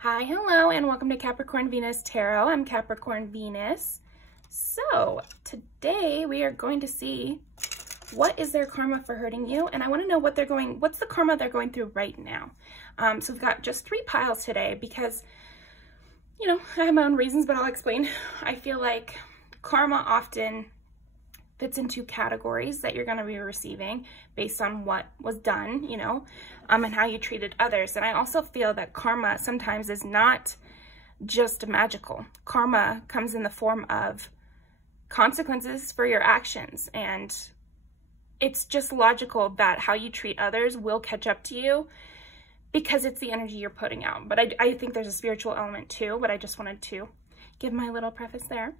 Hi, hello, and welcome to Capricorn Venus Tarot. I'm Capricorn Venus. So today we are going to see what is their karma for hurting you, and I want to know what's the karma they're going through right now. So we've got just 3 piles today because, you know, I have my own reasons, but I'll explain. I feel like karma often fits into categories that you're going to be receiving based on what was done, you know, and how you treated others. And I also feel that karma sometimes is not just magical. Karma comes in the form of consequences for your actions, and it's just logical that how you treat others will catch up to you because it's the energy you're putting out. But I think there's a spiritual element too, but I just wanted to give my little preface there.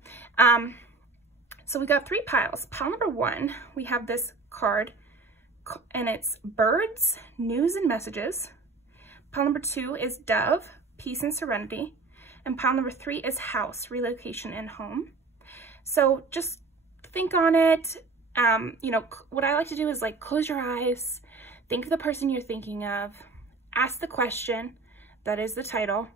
So we got 3 piles. Pile number 1, we have this card, and it's birds, news and messages. Pile number 2 is dove, peace and serenity. And pile number 3 is house, relocation and home. So just think on it. You know, what I like to do is like close your eyes, think of the person you're thinking of, ask the question, that is the title.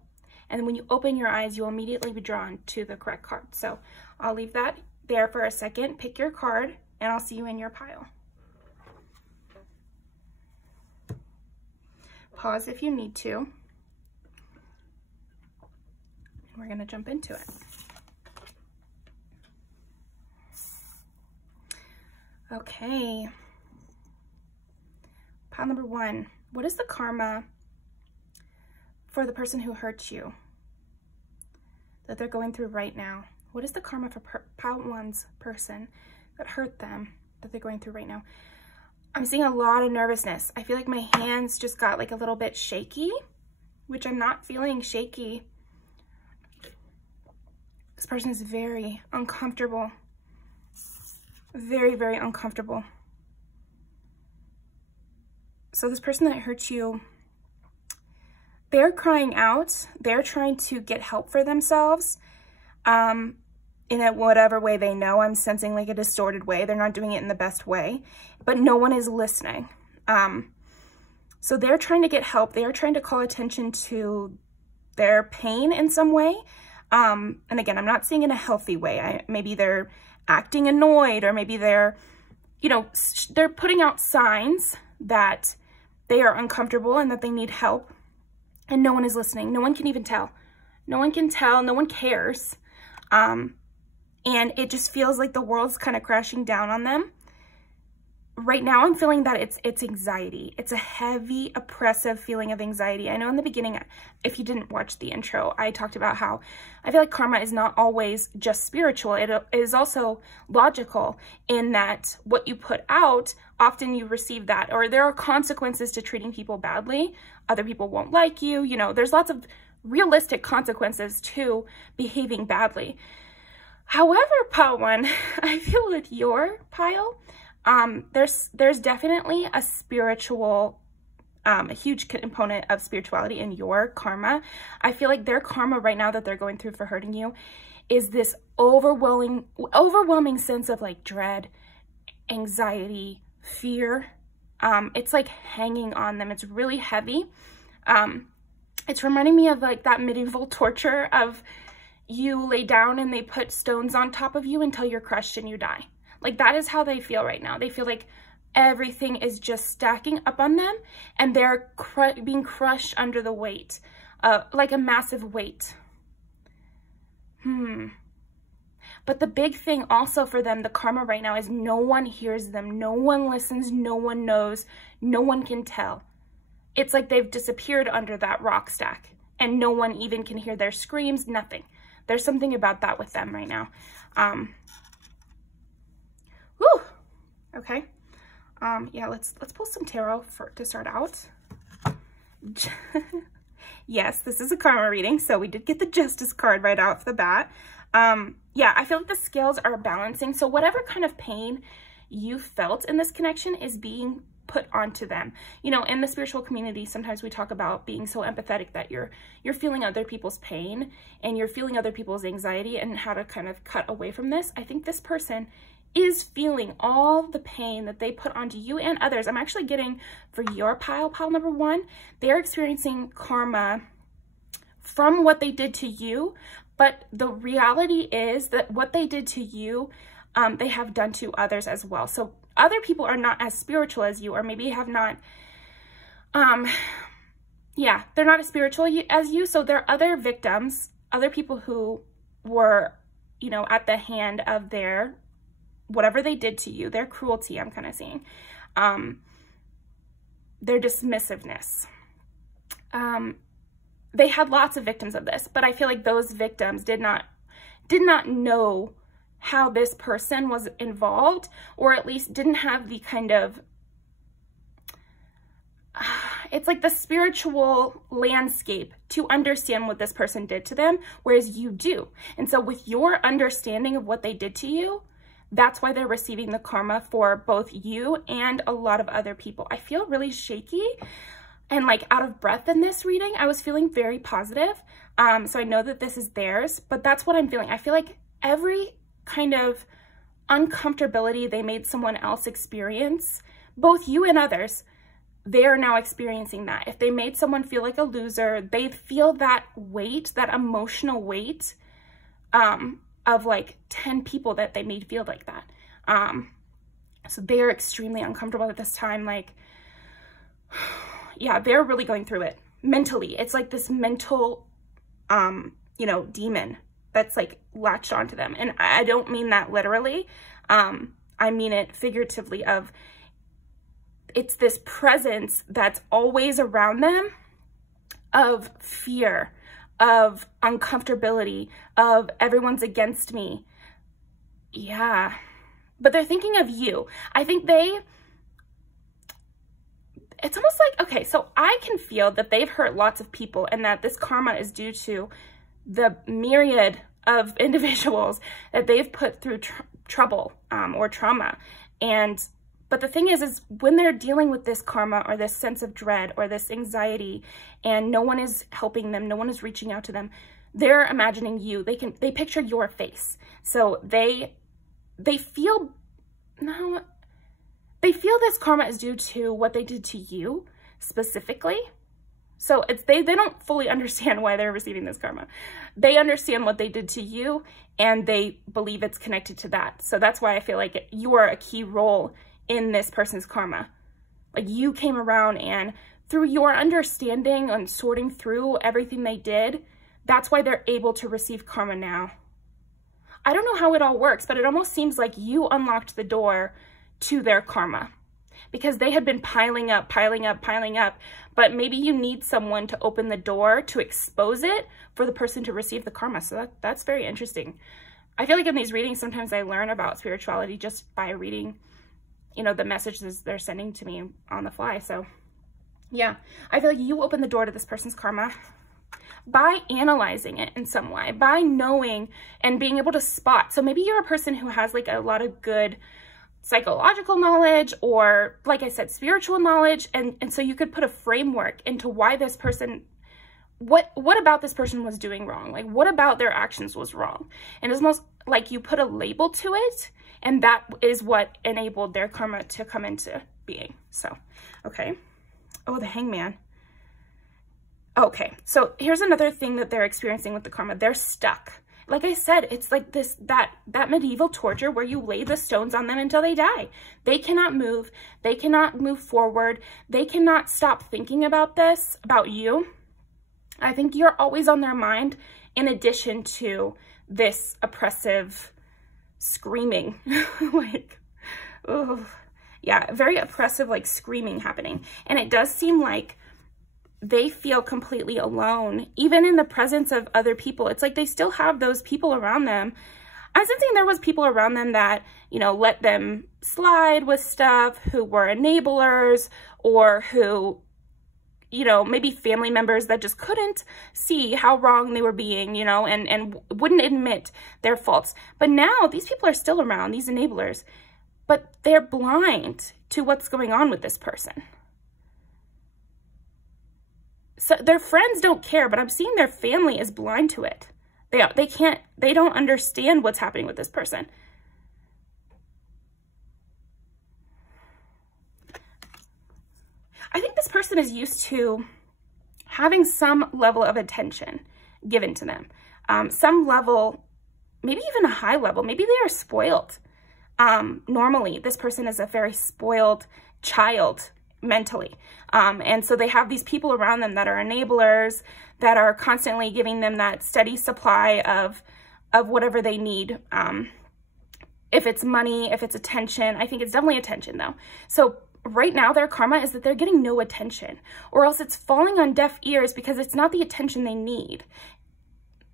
And when you open your eyes, you'll immediately be drawn to the correct card. So I'll leave that there for a second, pick your card, and I'll see you in your pile. Pause if you need to. And we're gonna jump into it. Okay. Pile number 1, what is the karma for the person who hurt you that they're going through right now? What is the karma for pile 1's person that hurt them that they're going through right now? I'm seeing a lot of nervousness. I feel like my hands just got like a little bit shaky, which I'm not feeling shaky. This person is very uncomfortable. Very, very uncomfortable. So this person that hurt you, they're crying out. They're trying to get help for themselves. In whatever way they know. I'm sensing like a distorted way. They're not doing it in the best way, but no one is listening. So they're trying to get help. They are trying to call attention to their pain in some way. And again, I'm not seeing in a healthy way. Maybe they're acting annoyed, or maybe they're, you know, they're putting out signs that they are uncomfortable and that they need help, and no one is listening. No one can even tell. No one can tell. No one cares. And it just feels like the world's kind of crashing down on them. Right now, I'm feeling that it's anxiety. It's a heavy, oppressive feeling of anxiety. I know in the beginning, if you didn't watch the intro, I talked about how I feel like karma is not always just spiritual. It is also logical in that what you put out, often you receive that, or there are consequences to treating people badly. Other people won't like you. You know, there's lots of realistic consequences to behaving badly. However, pile 1, I feel with your pile, there's definitely a spiritual, a huge component of spirituality in your karma. I feel like their karma right now that they're going through for hurting you is this overwhelming sense of like dread, anxiety, fear. It's like hanging on them. It's really heavy. It's reminding me of like that medieval torture of you lay down and they put stones on top of you until you're crushed and you die. Like that is how they feel right now. They feel like everything is just stacking up on them and they're being crushed under the weight, like a massive weight. But the big thing also for them, the karma right now, is no one hears them. No one listens. No one knows. No one can tell. It's like they've disappeared under that rock stack and no one even can hear their screams, nothing. There's something about that with them right now. Whew. Okay. Yeah, let's pull some tarot to start out. Yes, this is a karma reading, so we did get the Justice card right off the bat. Yeah, I feel like the scales are balancing. So whatever kind of pain you felt in this connection is being put onto them. You know, in the spiritual community, sometimes we talk about being so empathetic that you're feeling other people's pain and you're feeling other people's anxiety and how to kind of cut away from this. I think this person is feeling all the pain that they put onto you and others. I'm actually getting for your pile number 1, they're experiencing karma from what they did to you, but the reality is that what they did to you, they have done to others as well. So other people are not as spiritual as you, or maybe have not, yeah, they're not as spiritual as you. So there are other victims, other people who were, you know, at the hand of their, whatever they did to you, their cruelty, I'm kind of seeing, their dismissiveness. They had lots of victims of this, but I feel like those victims did not know how this person was involved, or at least didn't have the kind of, it's like the spiritual landscape to understand what this person did to them, whereas you do. And so with your understanding of what they did to you, that's why they're receiving the karma for both you and a lot of other people. I feel really shaky and like out of breath in this reading. I was feeling very positive. So I know that this is theirs, but that's what I'm feeling. I feel like every kind of uncomfortability they made someone else experience, both you and others, they are now experiencing that. If they made someone feel like a loser, they feel that weight, that emotional weight of like 10 people that they made feel like that. So they're extremely uncomfortable at this time. Like, yeah, they're really going through it mentally. It's like this mental, you know, demon that's like latched onto them. And I don't mean that literally. I mean it figuratively of, it's this presence that's always around them of fear, of uncomfortability, of everyone's against me. Yeah, but they're thinking of you. I think it's almost like, okay, so I can feel that they've hurt lots of people and that this karma is due to the myriad of individuals that they've put through trouble or trauma. But the thing is when they're dealing with this karma or this sense of dread or this anxiety and no one is helping them, no one is reaching out to them, they're imagining you. They picture your face. So they feel, no, they feel this karma is due to what they did to you specifically. So they don't fully understand why they're receiving this karma. They understand what they did to you and they believe it's connected to that. So that's why I feel like you are a key role in this person's karma. Like you came around and through your understanding and sorting through everything they did, that's why they're able to receive karma now. I don't know how it all works, but it almost seems like you unlocked the door to their karma because they had been piling up, but maybe you need someone to open the door to expose it for the person to receive the karma. So that's very interesting. I feel like in these readings, sometimes I learn about spirituality just by reading, you know, the messages they're sending to me on the fly. So yeah, I feel like you open the door to this person's karma by analyzing it in some way, by knowing and being able to spot. So maybe you're a person who has like a lot of good psychological knowledge or, like I said, spiritual knowledge. And so you could put a framework into why this person, what about this person was doing wrong? Like what about their actions was wrong? And it's almost like you put a label to it, and that is what enabled their karma to come into being. So, okay. Oh, the Hangman. Okay, so here's another thing that they're experiencing with the karma. They're stuck. Like I said, it's like that medieval torture where you lay the stones on them until they die. They cannot move. They cannot move forward. They cannot stop thinking about this, about you. I think you're always on their mind in addition to this oppressive screaming. Like, oh, yeah, very oppressive, like screaming happening. And it does seem like they feel completely alone, even in the presence of other people. It's like they still have those people around them. I'm sensing there was people around them that, you know, let them slide with stuff, who were enablers, or who, you know, maybe family members that just couldn't see how wrong they were being, you know, and wouldn't admit their faults. But now these people are still around, these enablers, but they're blind to what's going on with this person. So their friends don't care, but I'm seeing their family is blind to it. They don't understand what's happening with this person. I think this person is used to having some level of attention given to them. Some level, maybe even a high level, maybe they are spoiled. Normally, this person is a very spoiled child mentally. And so they have these people around them that are enablers, that are constantly giving them that steady supply of whatever they need. If it's money, if it's attention, I think it's definitely attention though. So right now their karma is that they're getting no attention, or else it's falling on deaf ears because it's not the attention they need.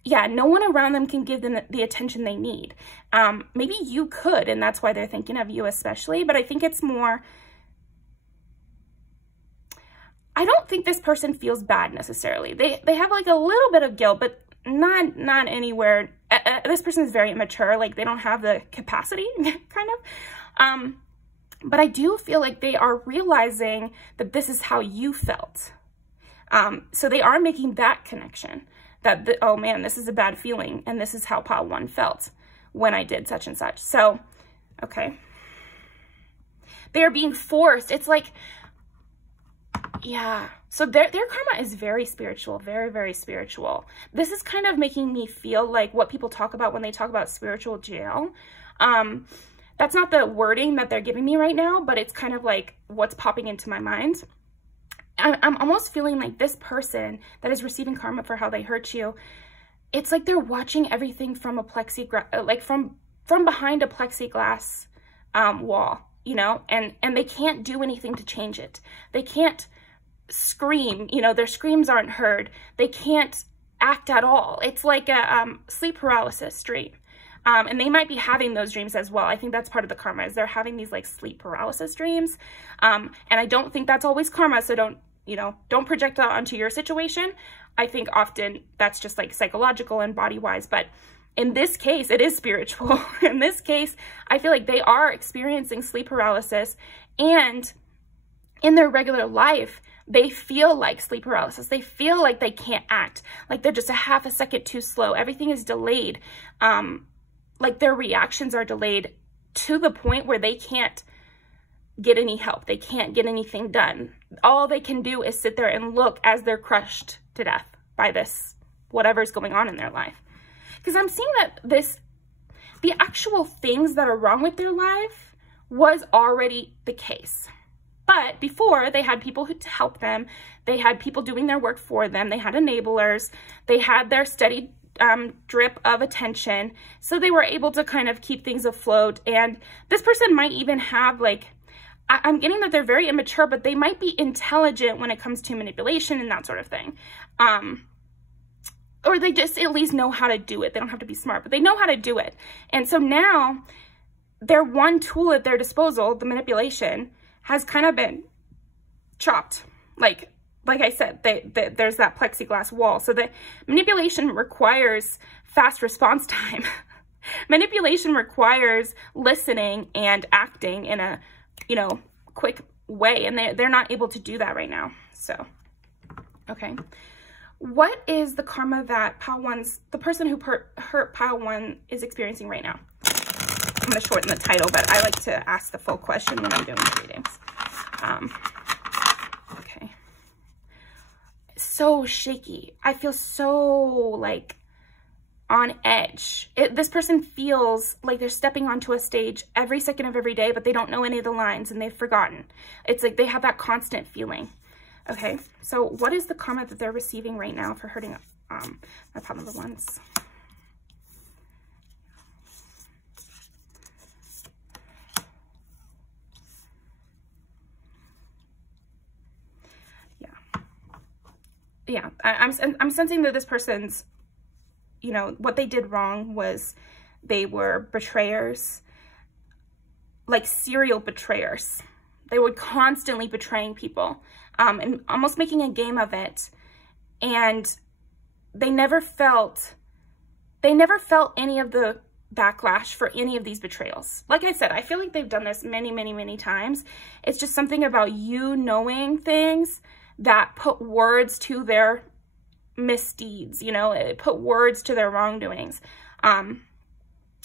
Yeah, no one around them can give them the attention they need. Maybe you could, and that's why they're thinking of you especially, but I think it's more, I don't think this person feels bad necessarily. They have like a little bit of guilt, but not anywhere. This person is very immature, like they don't have the capacity, kind of. But I do feel like they are realizing that this is how you felt. So they are making that connection. That, oh man, this is a bad feeling, and this is how pile 1 felt when I did such and such. So, okay. They are being forced. It's like, yeah. So their karma is very spiritual, very, very spiritual. This is kind of making me feel like what people talk about when they talk about spiritual jail. That's not the wording that they're giving me right now, but it's kind of like what's popping into my mind. I'm almost feeling like this person that is receiving karma for how they hurt you, it's like they're watching everything from a plexiglass, like from behind a plexiglass wall, you know, and they can't do anything to change it. They can't scream, you know, their screams aren't heard. They can't act at all. It's like a sleep paralysis dream. And they might be having those dreams as well. I think that's part of the karma, is they're having these like sleep paralysis dreams. And I don't think that's always karma. So don't project that onto your situation. I think often that's just like psychological and body wise, but in this case, it is spiritual. In this case, I feel like they are experiencing sleep paralysis, and in their regular life, they feel like sleep paralysis. They feel like they can't act, like they're just a half a second too slow. Everything is delayed. Like their reactions are delayed to the point where they can't get any help. They can't get anything done. All they can do is sit there and look as they're crushed to death by this, whatever's going on in their life. Because I'm seeing that the actual things that are wrong with their life was already the case. But before, they had people to help them. They had people doing their work for them. They had enablers. They had their steady drip of attention. So they were able to kind of keep things afloat. And this person might even have like, I'm getting that they're very immature, but they might be intelligent when it comes to manipulation and that sort of thing. Or they just at least know how to do it. They don't have to be smart, but they know how to do it. And so now their one tool at their disposal, the manipulation, has kind of been chopped. Like I said, there's that plexiglass wall. So the manipulation requires fast response time. Manipulation requires listening and acting in a, quick way. And they're not able to do that right now. So, okay. What is the karma that the person who hurt pile 1 is experiencing right now? I'm going to shorten the title, but I like to ask the full question when I'm doing the readings. Okay. So shaky. I feel so like on edge. This person feels like they're stepping onto a stage every second of every day, but they don't know any of the lines and they've forgotten. It's like they have that constant feeling. Okay, so what is the karma that they're receiving right now for hurting my pile number 1s? Yeah, I'm sensing that this person's, what they did wrong was they were betrayers, like serial betrayers. They were constantly betraying people, and almost making a game of it. And they never felt any of the backlash for any of these betrayals. Like I said, I feel like they've done this many, many, many times. It's just something about you knowing things that put words to their misdeeds, it put words to their wrongdoings. And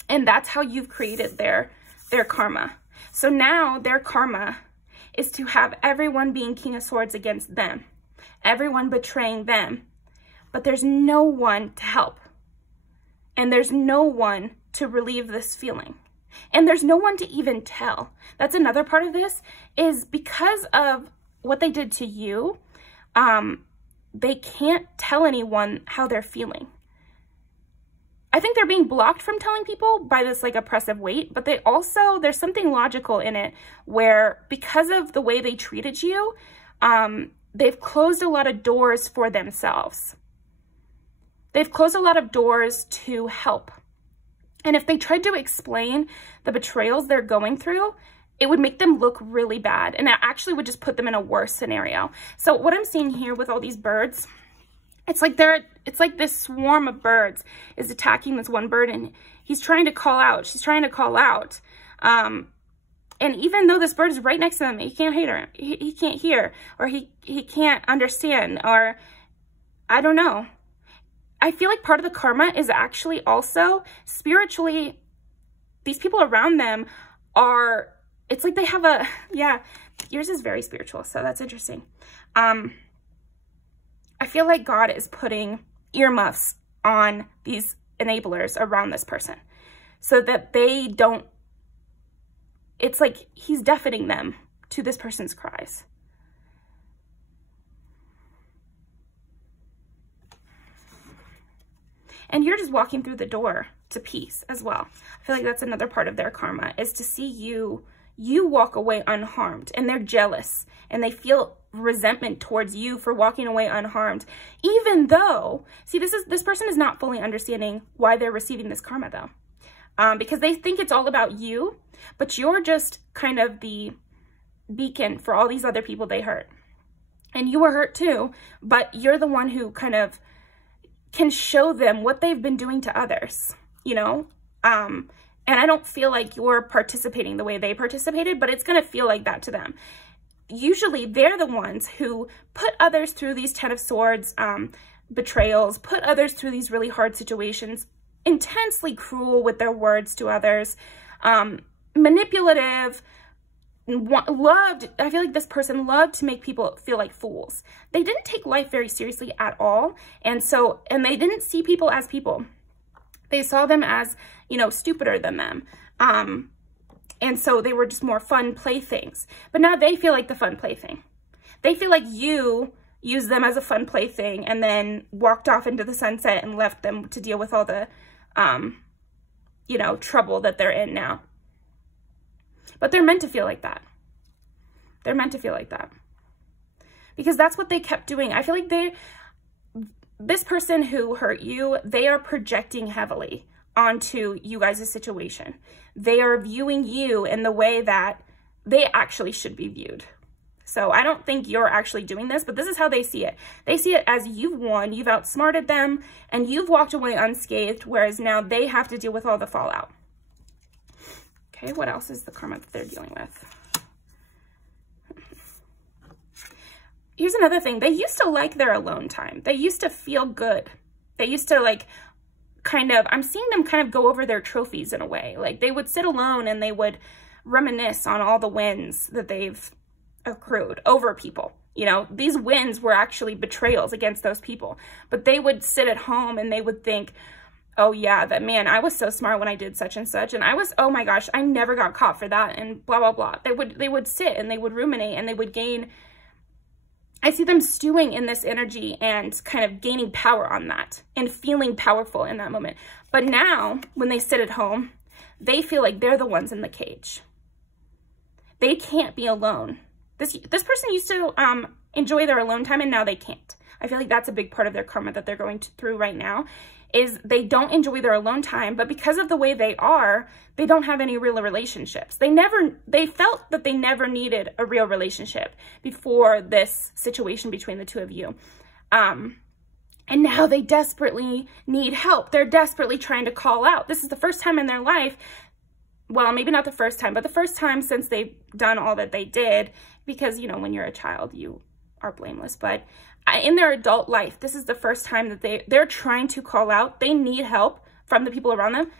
that's how you've created their karma. So now their karma is to have everyone being King of Swords against them, everyone betraying them. but there's no one to help. And there's no one to relieve this feeling. And there's no one to even tell. That's another part of this, is because of what they did to you, they can't tell anyone how they're feeling. I think they're being blocked from telling people by this like oppressive weight, but they also, there's something logical in it where because of the way they treated you, they've closed a lot of doors for themselves. They've closed a lot of doors to help. And if they tried to explain the betrayals they're going through, it would make them look really bad. And it actually would just put them in a worse scenario. So what I'm seeing here with all these birds, it's like this swarm of birds is attacking this one bird, and he's trying to call out. She's trying to call out. And even though this bird is right next to them, he can't hear, he can't hear, or he can't understand, or I don't know. I feel like part of the karma is actually also spiritually, these people around them are, it's like they have a, yeah, yours is very spiritual, so that's interesting. I feel like God is putting earmuffs on these enablers around this person so that they don't, it's like he's deafening them to this person's cries. And you're just walking through the door to peace as well. I feel like that's another part of their karma, is to see you walk away unharmed, and they're jealous and they feel resentment towards you for walking away unharmed, even though, see, this person is not fully understanding why they're receiving this karma though, because they think it's all about you, but you're just kind of the beacon for all these other people they hurt. And you were hurt too, but you're the one who kind of can show them what they've been doing to others, you know? And I don't feel like you're participating the way they participated, but it's going to feel like that to them. Usually they're the ones who put others through these 10 of Swords betrayals, put others through these really hard situations, intensely cruel with their words to others, manipulative, I feel like this person loved to make people feel like fools. They didn't take life very seriously at all. And they didn't see people as people. They saw them as, you know, stupider than them. And so they were just more fun playthings. But now they feel like the fun plaything. They feel like you used them as a fun plaything and then walked off into the sunset and left them to deal with all the, you know, trouble that they're in now. But they're meant to feel like that. They're meant to feel like that. Because that's what they kept doing. I feel like this person who hurt you, they are projecting heavily onto you guys' situation. They are viewing you in the way that they actually should be viewed. So I don't think you're actually doing this, but this is how they see it. They see it as you've won, you've outsmarted them, and you've walked away unscathed, whereas now they have to deal with all the fallout. Okay, what else is the karma that they're dealing with? Here's another thing. They used to like their alone time. They used to feel good. They used to like I'm seeing them kind of go over their trophies in a way. Like they would sit alone and they would reminisce on all the wins that they've accrued over people. You know, these wins were actually betrayals against those people. But they would sit at home and they would think, oh yeah, that man, I was so smart when I did such and such. And oh my gosh, I never got caught for that. And blah, blah, blah. They would sit and they would ruminate and they would gain. I see them stewing in this energy and kind of gaining power on that and feeling powerful in that moment. But now when they sit at home, they feel like they're the ones in the cage. They can't be alone. This person used to enjoy their alone time and now they can't. I feel like that's a big part of their karma that they're going through right now, is they don't enjoy their alone time, but because of the way they are, they don't have any real relationships. They felt that they never needed a real relationship before this situation between the two of you. And now they desperately need help. They're desperately trying to call out. This is the first time in their life, well, maybe not the first time, but the first time since they've done all that they did, because, you know, when you're a child, you are blameless, but in their adult life, this is the first time that they're trying to call out. They need help from the people around them.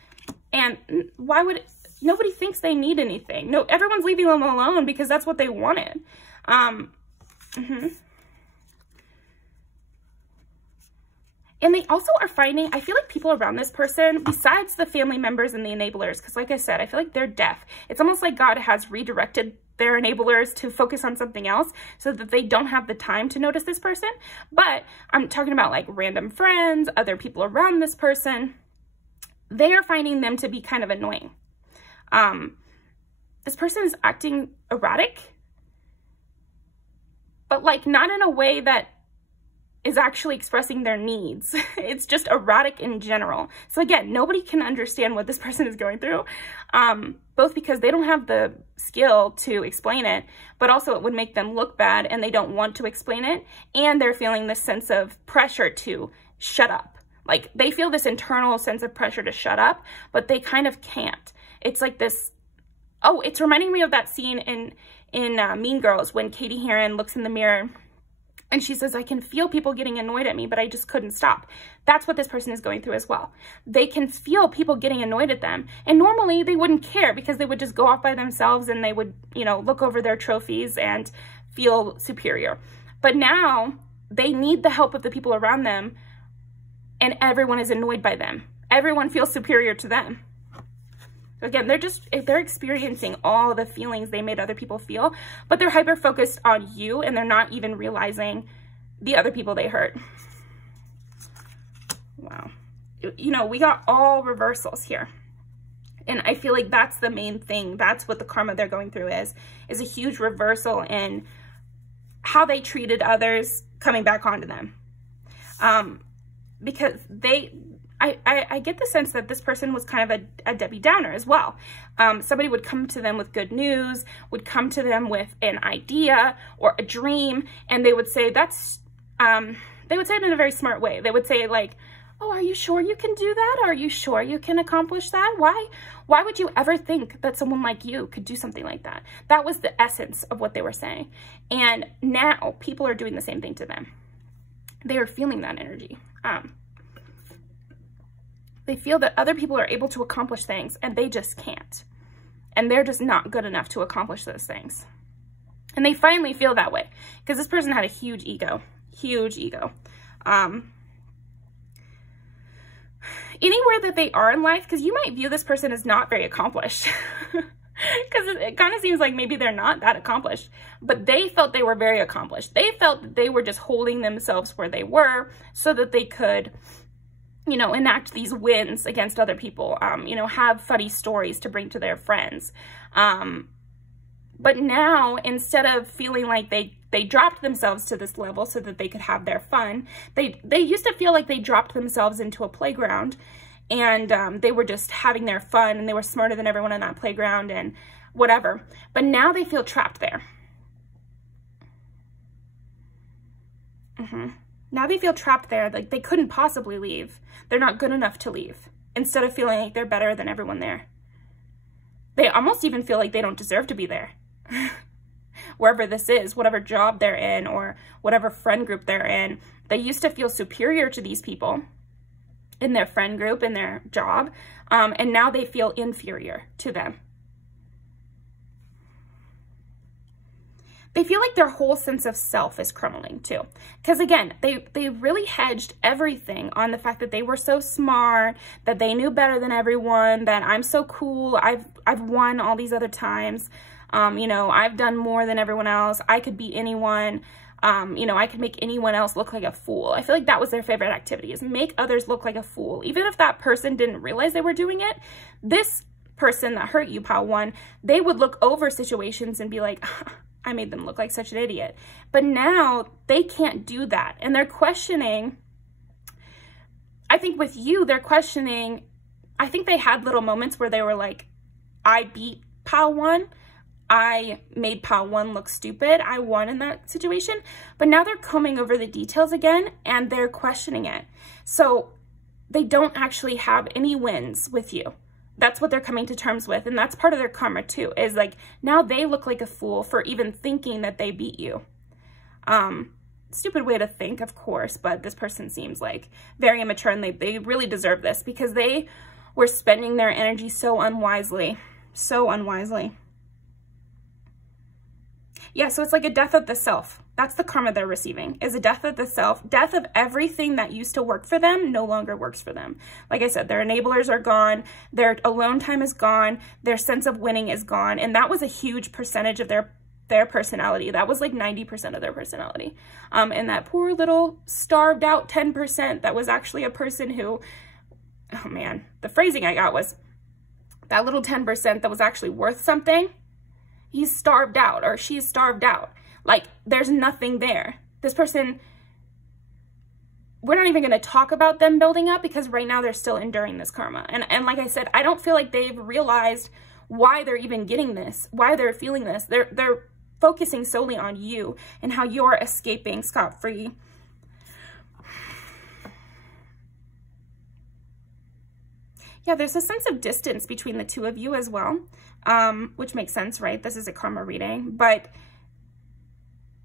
And nobody thinks they need anything. No, everyone's leaving them alone because that's what they wanted. And they also are finding, I feel like people around this person, besides the family members and the enablers, because like I said, I feel like they're deaf. It's almost like God has redirected their enablers to focus on something else so that they don't have the time to notice this person. But I'm talking about like random friends, other people around this person. They are finding them to be kind of annoying. This person is acting erratic, but like not in a way that is actually expressing their needs. It's just erratic in general. So again, nobody can understand what this person is going through, both because they don't have the skill to explain it, but also it would make them look bad and they don't want to explain it. And they're feeling this sense of pressure to shut up. Like they feel this internal sense of pressure to shut up, but they kind of can't. It's like this, oh, it's reminding me of that scene in Mean Girls when Katie Heron looks in the mirror and she says, I can feel people getting annoyed at me, but I just couldn't stop. That's what this person is going through as well. They can feel people getting annoyed at them. And normally they wouldn't care because they would just go off by themselves and they would, you know, look over their trophies and feel superior. But now they need the help of the people around them and everyone is annoyed by them. Everyone feels superior to them. Again, they're experiencing all the feelings they made other people feel, but they're hyper-focused on you and they're not even realizing the other people they hurt. Wow. You know, we got all reversals here. And I feel like that's the main thing. That's what the karma they're going through is a huge reversal in how they treated others coming back onto them. Because I get the sense that this person was kind of a Debbie Downer as well. Somebody would come to them with good news, would come to them with an idea or a dream, and they would say they would say it in a very smart way. They would say like, oh, are you sure you can do that? Are you sure you can accomplish that? Why would you ever think that someone like you could do something like that? That was the essence of what they were saying. And now people are doing the same thing to them. They are feeling that energy. They feel that other people are able to accomplish things and they just can't. And they're just not good enough to accomplish those things. And they finally feel that way because this person had a huge ego, huge ego. Anywhere that they are in life, because you might view this person as not very accomplished because it kind of seems like maybe they're not that accomplished, but they felt they were very accomplished. They felt that they were just holding themselves where they were so that they could, you know, enact these wins against other people, you know, have funny stories to bring to their friends. But now, instead of feeling like they dropped themselves to this level so that they could have their fun, they used to feel like they dropped themselves into a playground and they were just having their fun and they were smarter than everyone in that playground and whatever. But now they feel trapped there. Now they feel trapped there, like they couldn't possibly leave. They're not good enough to leave, instead of feeling like they're better than everyone there. They almost even feel like they don't deserve to be there. Wherever this is, whatever job they're in or whatever friend group they're in, they used to feel superior to these people in their friend group, in their job, and now they feel inferior to them. They feel like their whole sense of self is crumbling too. Because again, they really hedged everything on the fact that they were so smart, that they knew better than everyone, that I'm so cool, I've won all these other times, you know, I've done more than everyone else, I could beat anyone, you know, I could make anyone else look like a fool. I feel like that was their favorite activity, is make others look like a fool. Even if that person didn't realize they were doing it, this person that hurt you, pile one, they would look over situations and be like, I made them look like such an idiot. But now they can't do that. And they're questioning, I think with you, they're questioning, I think they had little moments where they were like, I beat pile one. I made pile one look stupid. I won in that situation. But now they're combing over the details again and they're questioning it. So they don't actually have any wins with you. That's what they're coming to terms with. And that's part of their karma too, is like, now they look like a fool for even thinking that they beat you. Stupid way to think, of course, but this person seems like very immature and they really deserve this because they were spending their energy so unwisely. So unwisely. Yeah, so it's like a death of the self. That's the karma they're receiving, is a death of the self, death of everything that used to work for them no longer works for them. Like I said, their enablers are gone, their alone time is gone, their sense of winning is gone. And that was a huge percentage of their personality. That was like 90% of their personality. And that poor little starved out 10% that was actually a person who, oh man, the phrasing I got was, that little 10% that was actually worth something, he's starved out, or she's starved out. Like, there's nothing there. This person, we're not even going to talk about them building up, because right now they're still enduring this karma. And like I said, I don't feel like they've realized why they're even getting this, why they're feeling this. They're focusing solely on you and how you're escaping scot-free. Yeah, there's a sense of distance between the two of you as well, which makes sense, right? This is a karma reading, but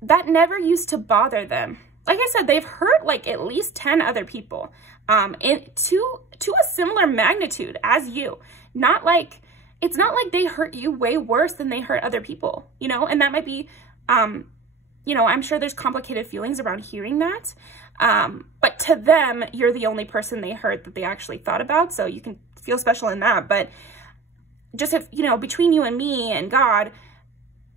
that never used to bother them. Like I said, they've hurt like at least 10 other people to a similar magnitude as you. Not like, it's not like they hurt you way worse than they hurt other people, you know? And that might be, you know, I'm sure there's complicated feelings around hearing that. But to them, you're the only person they hurt that they actually thought about. So you can feel special in that. But just if, you know, between you and me and God,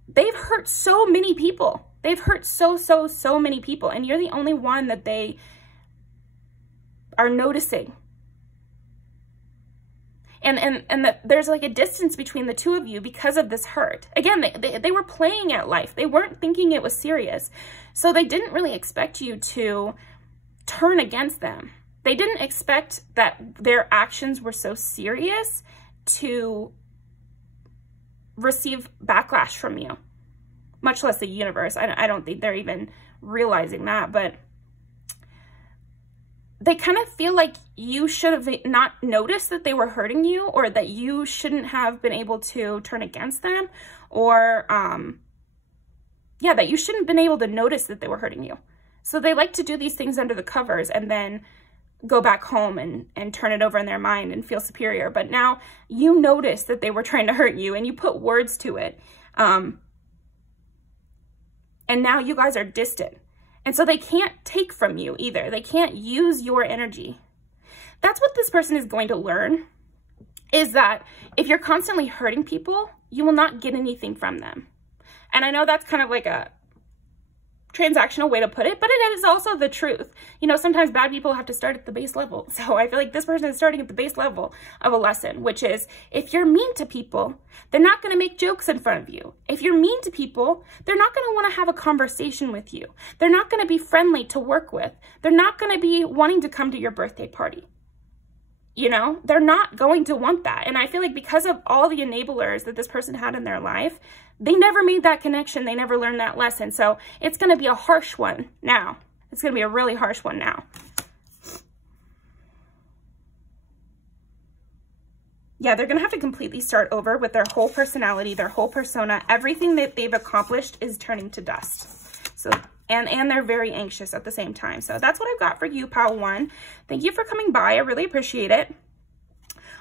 they've hurt so many people. They've hurt so many people. And you're the only one that they are noticing. And that there's like a distance between the two of you because of this hurt. Again, they were playing at life. They weren't thinking it was serious. So they didn't really expect you to turn against them. They didn't expect that their actions were so serious to receive backlash from you, much less the universe. I don't think they're even realizing that, but they kind of feel like you should have not noticed that they were hurting you, or that you shouldn't have been able to turn against them, or yeah, that you shouldn't have been able to notice that they were hurting you. So they like to do these things under the covers and then go back home and turn it over in their mind and feel superior. But now you notice that they were trying to hurt you and you put words to it. And now you guys are distant. And so they can't take from you either. They can't use your energy. That's what this person is going to learn, is that if you're constantly hurting people, you will not get anything from them. And I know that's kind of like a transactional way to put it, but it is also the truth. You know, sometimes bad people have to start at the base level. So I feel like this person is starting at the base level of a lesson, which is if you're mean to people, they're not going to make jokes in front of you. If you're mean to people, they're not going to want to have a conversation with you. They're not going to be friendly to work with. They're not going to be wanting to come to your birthday party. You know, they're not going to want that. And I feel like because of all the enablers that this person had in their life, they never made that connection. They never learned that lesson. So it's going to be a harsh one now. It's going to be a really harsh one now. Yeah, they're going to have to completely start over with their whole personality, their whole persona. Everything that they've accomplished is turning to dust. So, and they're very anxious at the same time. So that's what I've got for you, Pile 1. Thank you for coming by. I really appreciate it.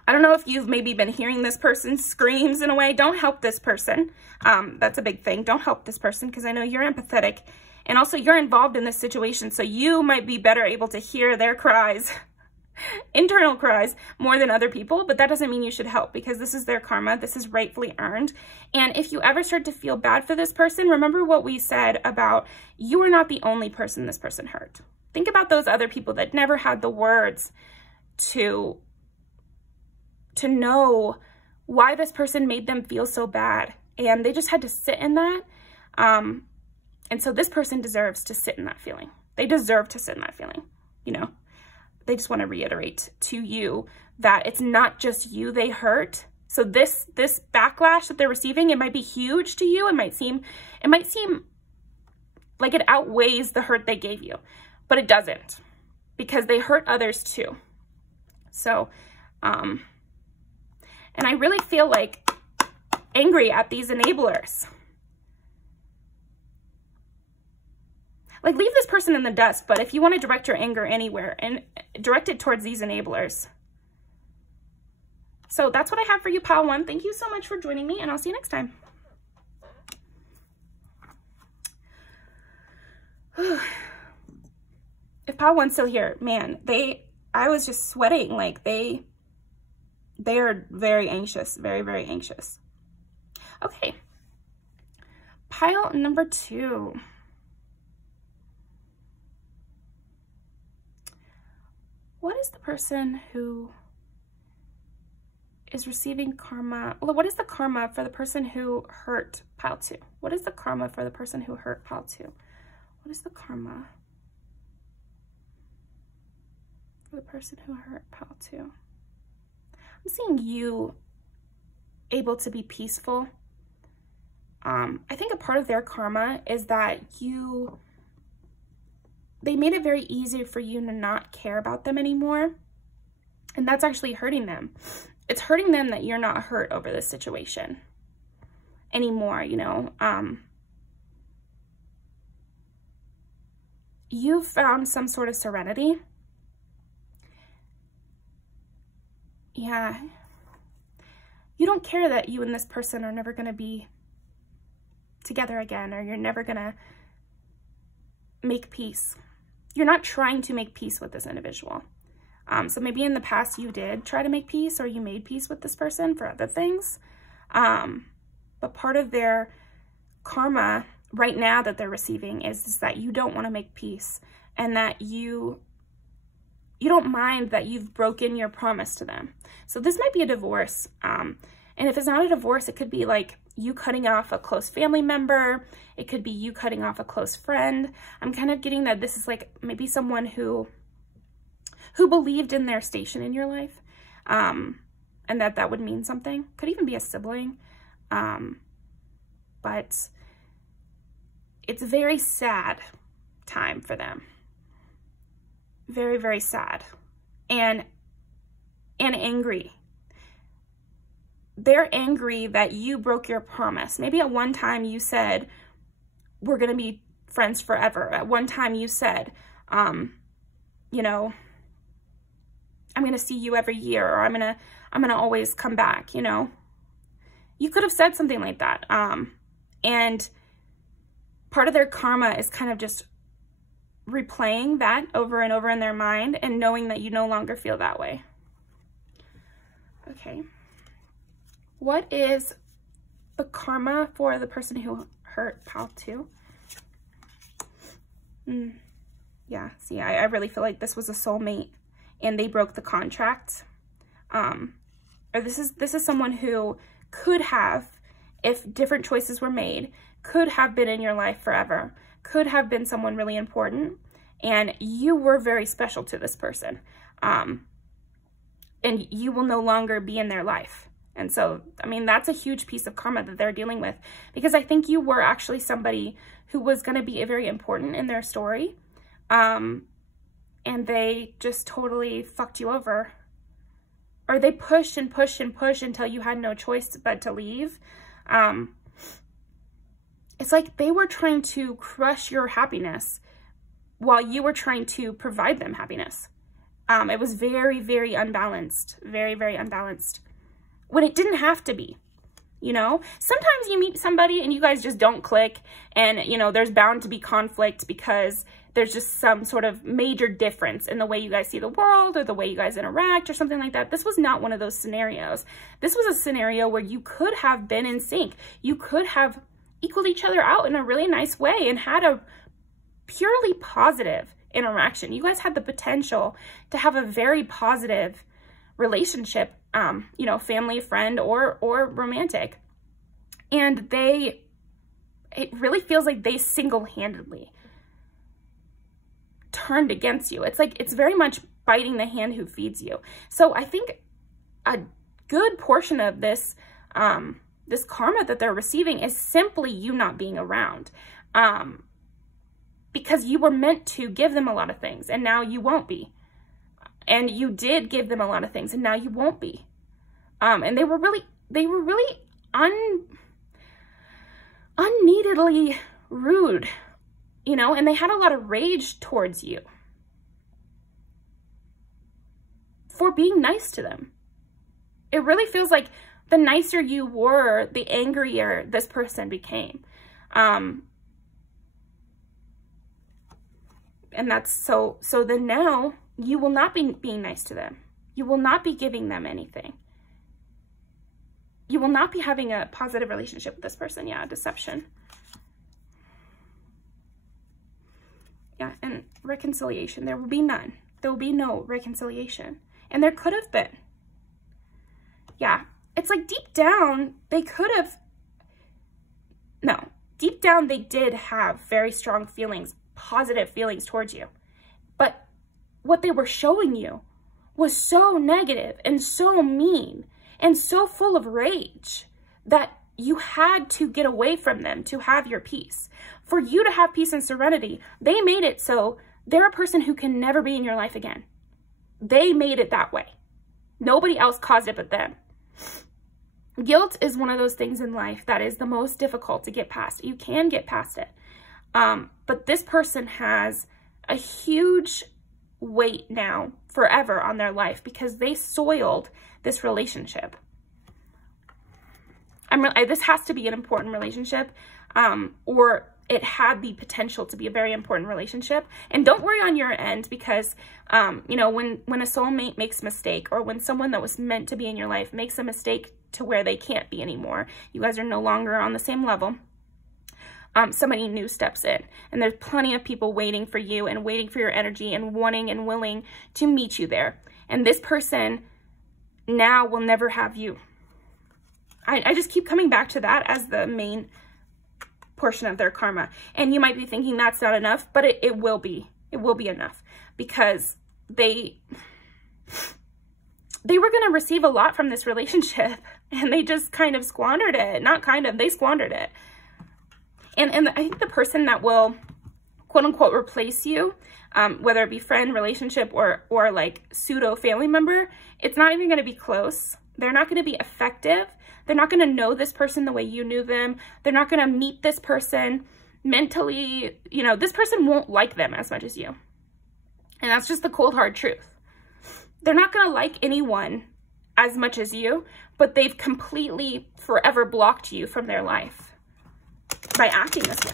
I don't know if you've maybe been hearing this person's screams in a way. Don't help this person. That's a big thing. Don't help this person, because I know you're empathetic. And also you're involved in this situation. So you might be better able to hear their cries, internal cries, more than other people. But that doesn't mean you should help, because this is their karma. This is rightfully earned. And if you ever start to feel bad for this person, remember what we said about you are not the only person this person hurt. Think about those other people that never had the words to know why this person made them feel so bad. And they just had to sit in that. And so this person deserves to sit in that feeling. They deserve to sit in that feeling, you know. They just want to reiterate to you that it's not just you they hurt. So this backlash that they're receiving, it might be huge to you. It might seem like it outweighs the hurt they gave you, but it doesn't, because they hurt others too. So, and I really feel like angry at these enablers. Like, leave this person in the dust, but if you want to direct your anger anywhere, and direct it towards these enablers. So that's what I have for you, Pile 1. Thank you so much for joining me, and I'll see you next time. If pile one's still here, man, I was just sweating. Like they are very anxious, very, very anxious. Okay. Pile number 2. What is the person who is receiving karma? Well, what is the karma for the person who hurt pile 2? What is the karma for the person who hurt pile 2? What is the karma for the person who hurt pile 2? I'm seeing you able to be peaceful. I think a part of their karma is that they made it very easy for you to not care about them anymore. And that's actually hurting them. It's hurting them that you're not hurt over this situation anymore, you know. You've found some sort of serenity. Yeah. You don't care that you and this person are never going to be together again, or you're never going to make peace. You're not trying to make peace with this individual. So maybe in the past you did try to make peace, or you made peace with this person for other things. But part of their karma right now that they're receiving is that you don't want to make peace, and that you don't mind that you've broken your promise to them. So this might be a divorce. And if it's not a divorce, it could be like you cutting off a close family member. It could be you cutting off a close friend. I'm kind of getting that this is like maybe someone who believed in their station in your life, and that would mean something. Could even be a sibling. But it's a very sad time for them. Very, very sad and angry. They're angry that you broke your promise. Maybe at one time you said, we're going to be friends forever. At one time you said, you know, I'm going to see you every year, or I'm going to always come back, you know. You could have said something like that. And part of their karma is kind of just replaying that over and over in their mind and knowing that you no longer feel that way. Okay. What is the karma for the person who hurt pile 2? Yeah, see, I really feel like this was a soulmate and they broke the contract. Or this is someone who could have, if different choices were made, could have been in your life forever, could have been someone really important, and you were very special to this person. And you will no longer be in their life. And so, I mean, that's a huge piece of karma that they're dealing with, because I think you were actually somebody who was going to be very important in their story. And they just totally fucked you over. Or they pushed and pushed and pushed until you had no choice but to leave. It's like they were trying to crush your happiness while you were trying to provide them happiness. It was very, very unbalanced. Very, very unbalanced. When it didn't have to be, you know? Sometimes you meet somebody and you guys just don't click, and, you know, there's bound to be conflict because there's just some sort of major difference in the way you guys see the world or the way you guys interact or something like that. This was not one of those scenarios. This was a scenario where you could have been in sync. You could have equaled each other out in a really nice way and had a purely positive interaction. You guys had the potential to have a very positive relationship, you know, family, friend, or romantic. And it really feels like they single-handedly turned against you. It's like, it's very much biting the hand who feeds you. So I think a good portion of this, this karma that they're receiving is simply you not being around. Because you were meant to give them a lot of things, and now you won't be. And you did give them a lot of things, and now you won't be. And they were really unneededly rude, you know, and they had a lot of rage towards you for being nice to them. It really feels like the nicer you were, the angrier this person became. And that's so then now you will not be being nice to them. You will not be giving them anything. You will not be having a positive relationship with this person. Yeah, deception. Yeah, and reconciliation. There will be none. There will be no reconciliation. And there could have been. Yeah, it's like deep down, they could have, no, deep down they did have very strong feelings, positive feelings towards you. But what they were showing you was so negative and so mean and so full of rage that you had to get away from them to have your peace. For you to have peace and serenity, they made it so they're a person who can never be in your life again. They made it that way. Nobody else caused it but them. Guilt is one of those things in life that is the most difficult to get past. You can get past it. But this person has a huge weight now forever on their life because they soiled this relationship. This has to be an important relationship, or it had the potential to be a very important relationship. And don't worry on your end because, you know, when a soulmate makes a mistake, or when someone that was meant to be in your life makes a mistake to where they can't be anymore, you guys are no longer on the same level, somebody new steps in. And there's plenty of people waiting for you and waiting for your energy and wanting and willing to meet you there. And this person now will never have you. I just keep coming back to that as the main portion of their karma. And you might be thinking that's not enough, but it will be. It will be enough because they were going to receive a lot from this relationship and they just kind of squandered it. Not kind of, they squandered it. And I think the person that will, quote unquote, replace you, whether it be friend, relationship, or like pseudo family member, it's not even going to be close. They're not going to be effective. They're not going to know this person the way you knew them. They're not going to meet this person mentally. You know, this person won't like them as much as you. And that's just the cold, hard truth. They're not going to like anyone as much as you, but they've completely forever blocked you from their life by acting this way.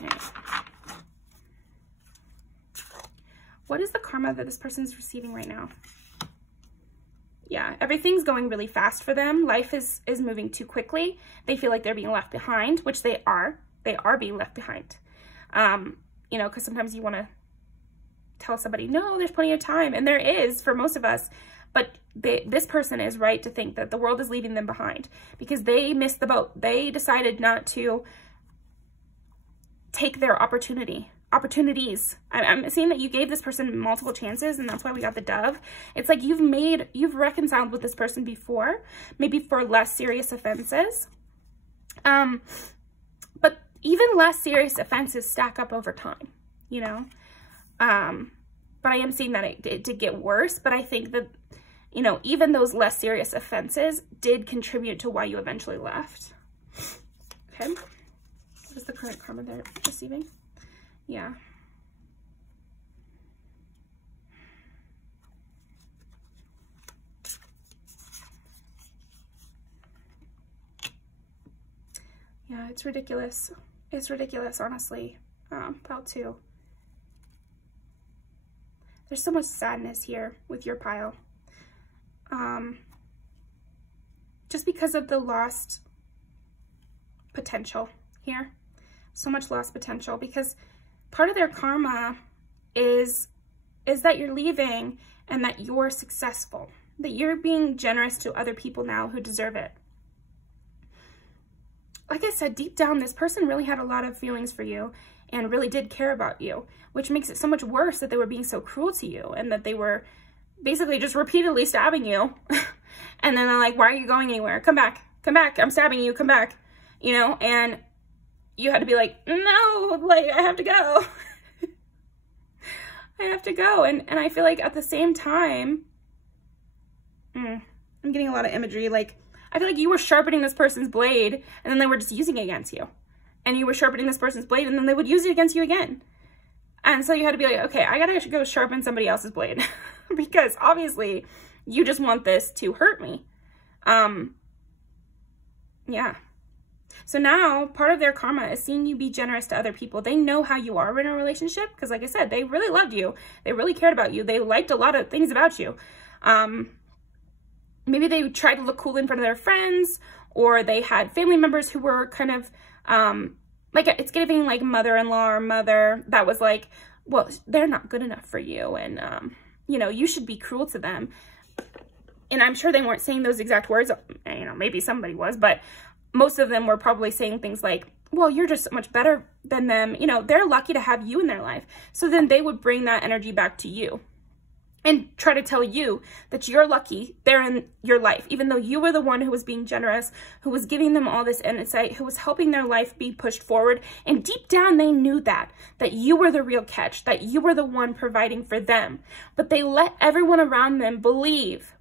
Okay. What is the karma that this person is receiving right now? Yeah, everything's going really fast for them. Life is moving too quickly. They feel like they're being left behind, which they are. They are being left behind. You know, because sometimes you want to tell somebody, no, there's plenty of time. And there is for most of us. But this person is right to think that the world is leaving them behind because they missed the boat. They decided not to take their opportunities. I'm seeing that you gave this person multiple chances, and that's why we got the dove. It's like you've reconciled with this person before, maybe for less serious offenses. But even less serious offenses stack up over time, you know? But I am seeing that it did get worse, but I think that, you know, even those less serious offenses did contribute to why you eventually left. Okay. What is the current karma they're receiving? Yeah. Yeah, it's ridiculous. It's ridiculous, honestly. Pile 2. There's so much sadness here with your pile. Just because of the lost potential here. So much lost potential because part of their karma is that you're leaving and that you're successful, that you're being generous to other people now who deserve it. Like I said, deep down, this person really had a lot of feelings for you and really did care about you, which makes it so much worse that they were being so cruel to you and that they were basically just repeatedly stabbing you. And then they're like, why are you going anywhere? Come back, I'm stabbing you, come back, you know, and you had to be like, no, like, I have to go. I have to go. And I feel like at the same time, I'm getting a lot of imagery. Like, I feel like you were sharpening this person's blade and then they were just using it against you. And you were sharpening this person's blade and then they would use it against you again. And so you had to be like, okay, I gotta go sharpen somebody else's blade because obviously you just want this to hurt me. Yeah. So now part of their karma is seeing you be generous to other people. They know how you are in a relationship because, like I said, they really loved you. They really cared about you. They liked a lot of things about you. Maybe they tried to look cool in front of their friends, or they had family members who were kind of, like, it's giving like mother-in-law or mother that was like, well, they're not good enough for you. And, you know, you should be cruel to them. And I'm sure they weren't saying those exact words, you know, maybe somebody was, but most of them were probably saying things like, well, you're just so much better than them. You know, they're lucky to have you in their life. So then they would bring that energy back to you and try to tell you that you're lucky they're in your life, even though you were the one who was being generous, who was giving them all this insight, who was helping their life be pushed forward. And deep down, they knew that you were the real catch, that you were the one providing for them. But they let everyone around them believe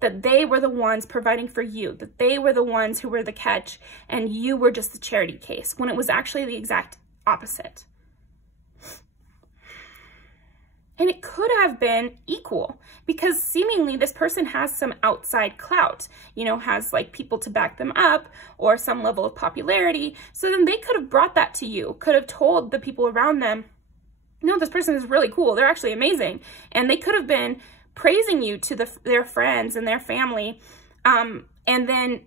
that they were the ones providing for you, that they were the ones who were the catch, and you were just the charity case, when it was actually the exact opposite. And it could have been equal, because seemingly this person has some outside clout, you know, has like people to back them up or some level of popularity. So then they could have brought that to you, could have told the people around them, no, this person is really cool. They're actually amazing. And they could have been praising you to their friends and their family. And then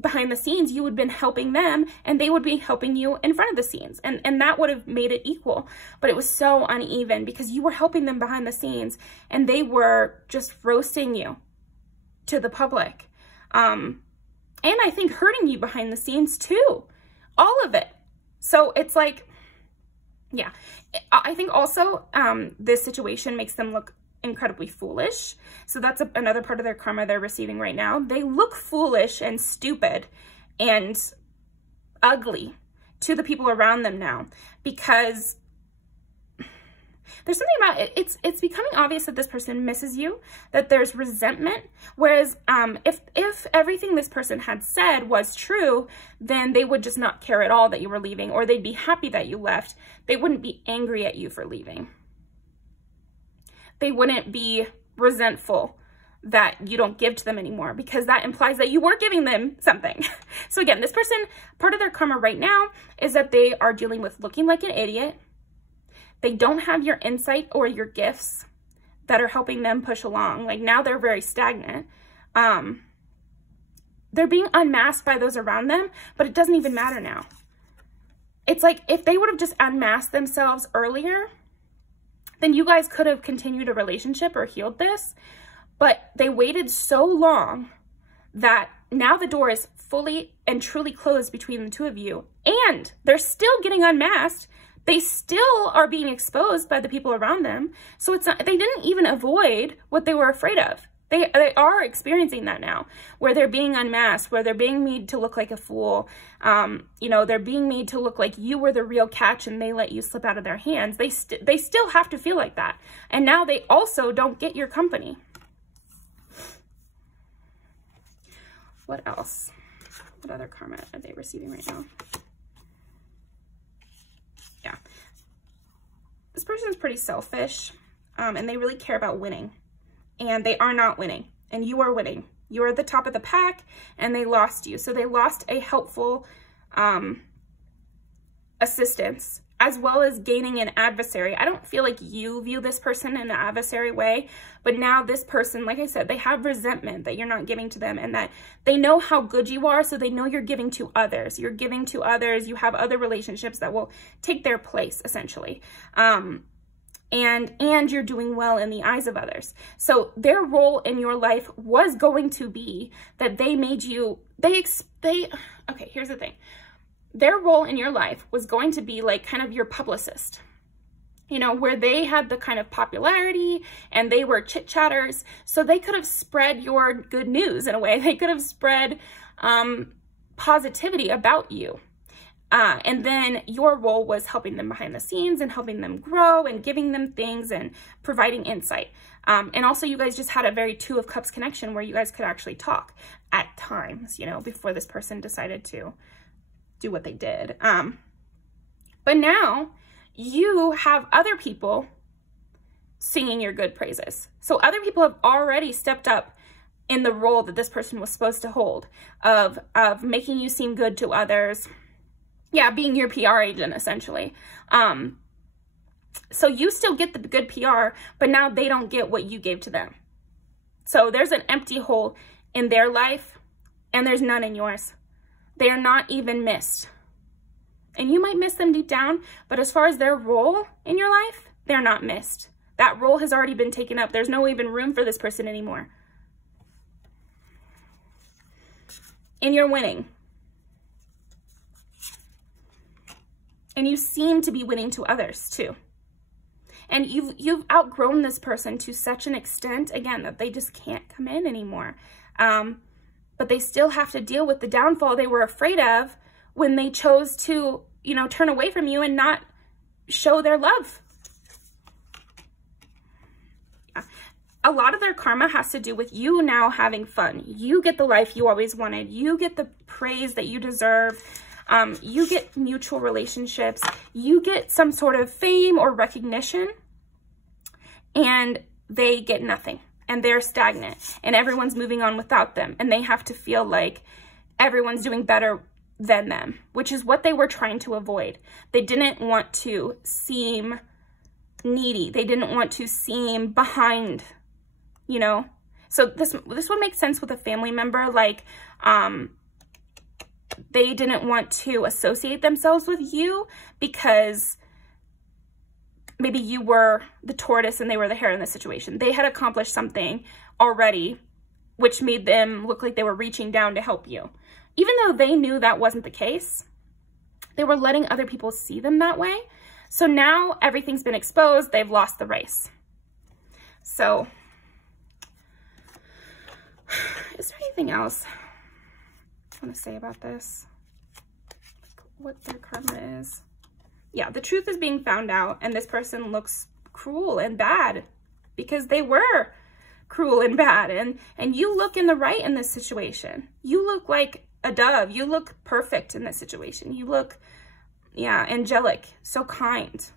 behind the scenes, you would have been helping them and they would be helping you in front of the scenes. And that would have made it equal. But it was so uneven because you were helping them behind the scenes and they were just roasting you to the public. And I think hurting you behind the scenes too. All of it. So it's like, yeah. I think also this situation makes them look incredibly foolish. So that's another part of their karma they're receiving right now. They look foolish and stupid and ugly to the people around them now, because there's something about it. It's becoming obvious that this person misses you, that there's resentment. Whereas if everything this person had said was true, then they would just not care at all that you were leaving, or they'd be happy that you left. They wouldn't be angry at you for leaving. They wouldn't be resentful that you don't give to them anymore, because that implies that you were giving them something. So again, this person, part of their karma right now is that they are dealing with looking like an idiot. They don't have your insight or your gifts that are helping them push along. Like now they're very stagnant. They're being unmasked by those around them, but it doesn't even matter now. It's like if they would have just unmasked themselves earlier, then you guys could have continued a relationship or healed this. But they waited so long that now the door is fully and truly closed between the two of you. And they're still getting unmasked. They still are being exposed by the people around them. So it's not, they didn't even avoid what they were afraid of. They are experiencing that now, where they're being unmasked, where they're being made to look like a fool. You know, they're being made to look like you were the real catch and they let you slip out of their hands. They still have to feel like that. And now they also don't get your company. What else? What other karma are they receiving right now? Yeah. This person's pretty selfish, and they really care about winning. And they are not winning, and you are winning. You are at the top of the pack, and they lost you. So they lost a helpful assistance, as well as gaining an adversary. I don't feel like you view this person in an adversary way, but now this person, like I said, they have resentment that you're not giving to them, and that they know how good you are, so they know you're giving to others. You're giving to others. You have other relationships that will take their place, essentially. And you're doing well in the eyes of others. So their role in your life was going to be that they made you, okay, here's the thing. Their role in your life was going to be like kind of your publicist, you know, where they had the kind of popularity and they were chit-chatters. So they could have spread your good news in a way. They could have spread positivity about you. And then your role was helping them behind the scenes and helping them grow and giving them things and providing insight. And also you guys just had a very Two of Cups connection where you guys could actually talk at times, you know, before this person decided to do what they did. But now you have other people singing your good praises. So other people have already stepped up in the role that this person was supposed to hold of making you seem good to others. Yeah, being your PR agent, essentially. So you still get the good PR, but now they don't get what you gave to them. So there's an empty hole in their life, and there's none in yours. They are not even missed. And you might miss them deep down, but as far as their role in your life, they're not missed. That role has already been taken up. There's no even room for this person anymore. And you're winning. And you seem to be winning to others too. And you've outgrown this person to such an extent, again, that they just can't come in anymore. But they still have to deal with the downfall they were afraid of when they chose to, you know, turn away from you and not show their love. Yeah. A lot of their karma has to do with you now having fun. You get the life you always wanted. You get the praise that you deserve. You get mutual relationships, you get some sort of fame or recognition, and they get nothing, and they're stagnant, and everyone's moving on without them, and they have to feel like everyone's doing better than them, which is what they were trying to avoid. They didn't want to seem needy. They didn't want to seem behind, you know? So this would make sense with a family member, like, they didn't want to associate themselves with you because maybe you were the tortoise and they were the hare in this situation. They had accomplished something already, which made them look like they were reaching down to help you. Even though they knew that wasn't the case, they were letting other people see them that way. So now everything's been exposed. They've lost the race. So, is there anything else I want to say about this? What their karma is? Yeah, the truth is being found out, and this person looks cruel and bad because they were cruel and bad, and you look in the right in this situation. You look like a dove. You look perfect in this situation. You look, yeah, angelic, so kind.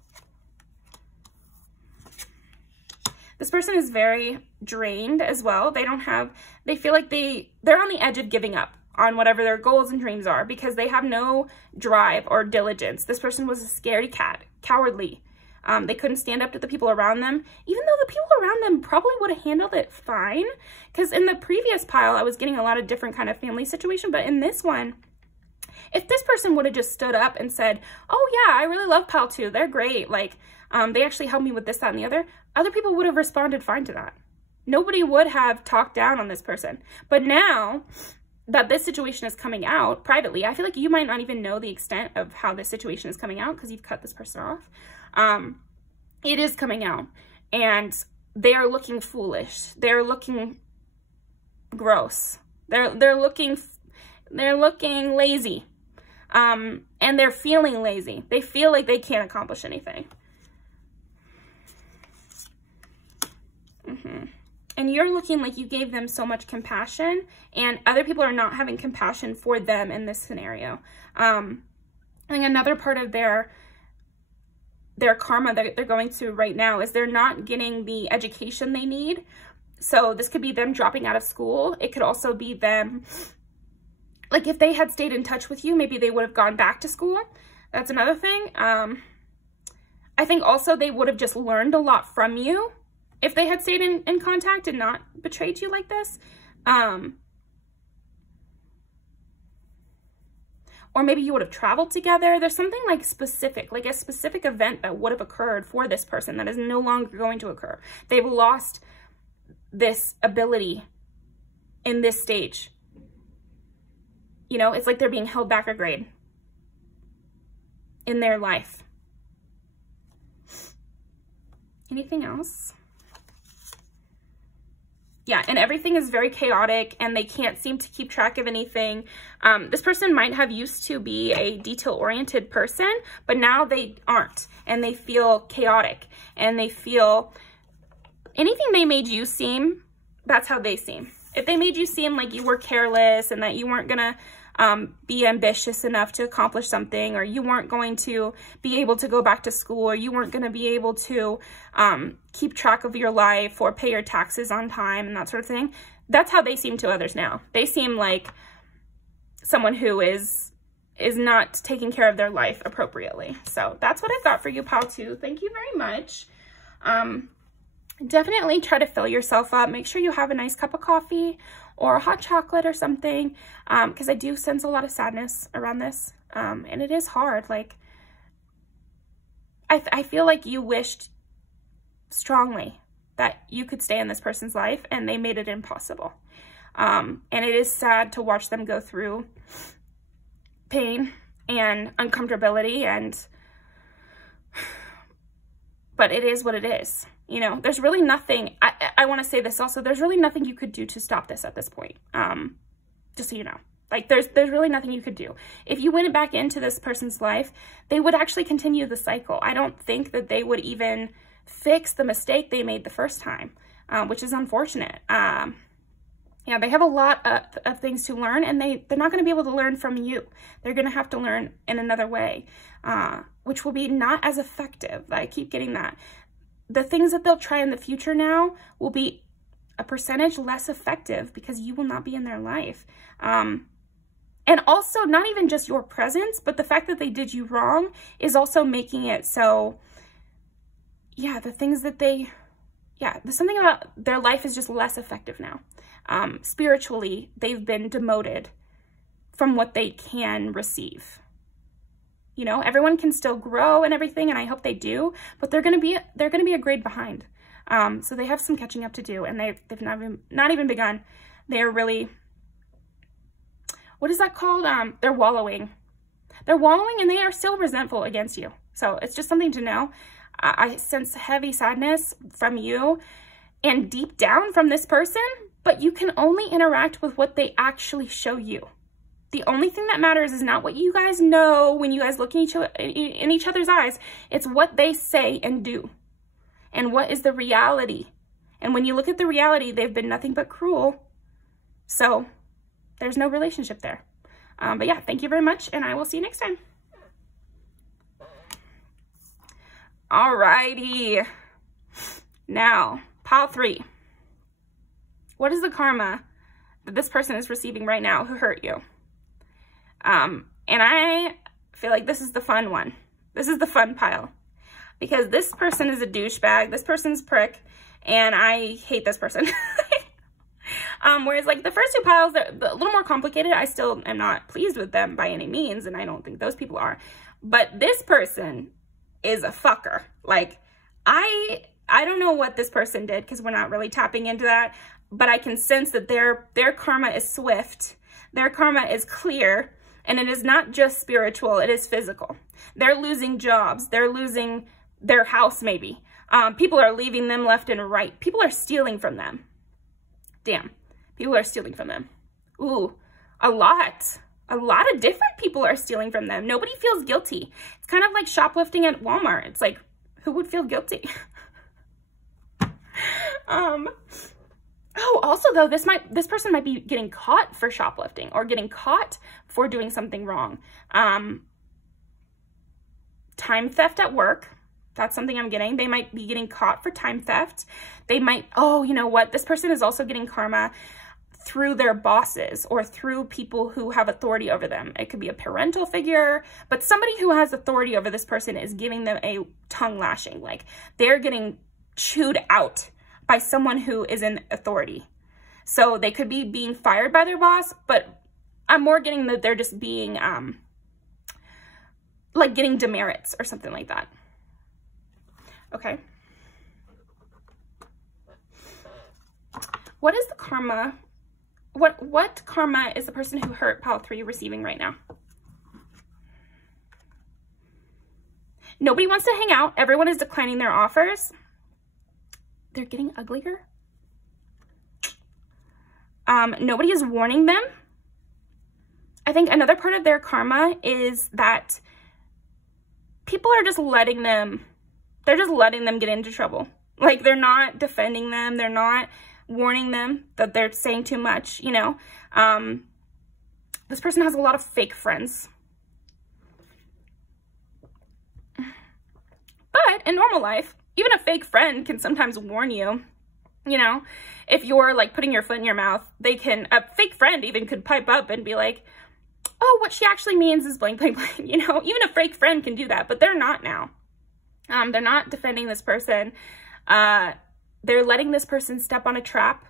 This person is very drained as well. They feel like they're on the edge of giving up on whatever their goals and dreams are because they have no drive or diligence. This person was a scaredy cat, cowardly. They couldn't stand up to the people around them, even though the people around them probably would have handled it fine. Because in the previous pile, I was getting a lot of different kind of family situation. But in this one, if this person would have just stood up and said, oh yeah, I really love pile 2. They're great. Like, they actually helped me with this, that, and the other people would have responded fine to that. Nobody would have talked down on this person. But now that this situation is coming out privately, I feel like you might not even know the extent of how this situation is coming out because you've cut this person off. It is coming out, and they are looking foolish. They're looking gross. They're looking lazy. And they're feeling lazy. They feel like they can't accomplish anything. And you're looking like you gave them so much compassion, and other people are not having compassion for them in this scenario. I think another part of their karma that they're going through right now is they're not getting the education they need. So this could be them dropping out of school. It could also be them, like if they had stayed in touch with you, maybe they would have gone back to school. That's another thing. I think also they would have just learned a lot from you if they had stayed in contact and not betrayed you like this. Or maybe you would have traveled together. There's something like specific, like a specific event that would have occurred for this person that is no longer going to occur. They've lost this ability in this stage. You know, it's like they're being held back a grade in their life. Anything else? Yeah, and everything is very chaotic, and they can't seem to keep track of anything. This person might have used to be a detail-oriented person, but now they aren't, and they feel chaotic, and they feel anything they made you seem, that's how they seem. If they made you seem like you were careless and that you weren't gonna be ambitious enough to accomplish something, or you weren't going to be able to go back to school, or you weren't going to be able to keep track of your life or pay your taxes on time and that sort of thing. That's how they seem to others now. They seem like someone who is not taking care of their life appropriately. So that's what I've got for you, pile 2. Thank you very much. Definitely try to fill yourself up. Make sure you have a nice cup of coffee or a hot chocolate or something, because I do sense a lot of sadness around this, and it is hard. Like, I feel like you wished strongly that you could stay in this person's life, and they made it impossible. And it is sad to watch them go through pain and uncomfortability, but it is what it is. You know, there's really nothing, I want to say this also, there's really nothing you could do to stop this at this point. Just so you know, like there's really nothing you could do. If you went back into this person's life, they would actually continue the cycle. I don't think that they would even fix the mistake they made the first time, which is unfortunate. Yeah, they have a lot of things to learn, and they're not going to be able to learn from you. They're going to have to learn in another way, which will be not as effective. I keep getting that. The things that they'll try in the future now will be a percentage less effective because you will not be in their life. And also, not even just your presence, but the fact that they did you wrong is also making it so, yeah, the things that there's something about their life is just less effective now. Spiritually, they've been demoted from what they can receive. You know, everyone can still grow and everything, and I hope they do, but they're going to be a grade behind. So they have some catching up to do, and they've not even begun. They're really, what is that called? They're wallowing. They're wallowing, and they are still resentful against you. So it's just something to know. I sense heavy sadness from you and deep down from this person, but you can only interact with what they actually show you. The only thing that matters is not what you guys know when you guys look in each other's eyes. It's what they say and do. And what is the reality. And when you look at the reality, they've been nothing but cruel. So there's no relationship there. But yeah, thank you very much, and I will see you next time. Alrighty. Now, pile 3. What is the karma that this person is receiving right now who hurt you? And I feel like this is the fun one. This is the fun pile. Because this person is a douchebag. This person's prick. And I hate this person. Whereas like the first 2 piles, they're a little more complicated. I still am not pleased with them by any means. And I don't think those people are. But this person is a fucker. Like, I don't know what this person did because we're not really tapping into that. But I can sense that their karma is swift. Their karma is clear. And it is not just spiritual, it is physical. They're losing jobs. They're losing their house, maybe. People are leaving them left and right. People are stealing from them. Damn. People are stealing from them. Ooh, a lot. A lot of different people are stealing from them. Nobody feels guilty. It's kind of like shoplifting at Walmart. It's like, who would feel guilty? Oh, also though, this person might be getting caught for shoplifting or getting caught for doing something wrong. Time theft at work. That's something I'm getting. They might be getting caught for time theft. They might, oh, you know what? This person is also getting karma through their bosses or through people who have authority over them. It could be a parental figure, but somebody who has authority over this person is giving them a tongue lashing. Like they're getting chewed out by someone who is in authority. So they could be being fired by their boss, but I'm more getting that they're just being, like getting demerits or something like that. Okay. What is the karma? What karma is the person who hurt pile 3 receiving right now? Nobody wants to hang out. Everyone is declining their offers. They're getting uglier. Nobody is warning them. I think another part of their karma is that people are just letting them, they're just letting them get into trouble. Like they're not defending them. They're not warning them that they're saying too much, you know. This person has a lot of fake friends. But in normal life, even a fake friend can sometimes warn you, you know, if you're like putting your foot in your mouth, a fake friend even could pipe up and be like, oh, what she actually means is blank, blank, blank. You know, even a fake friend can do that, but they're not now. They're not defending this person. They're letting this person step on a trap.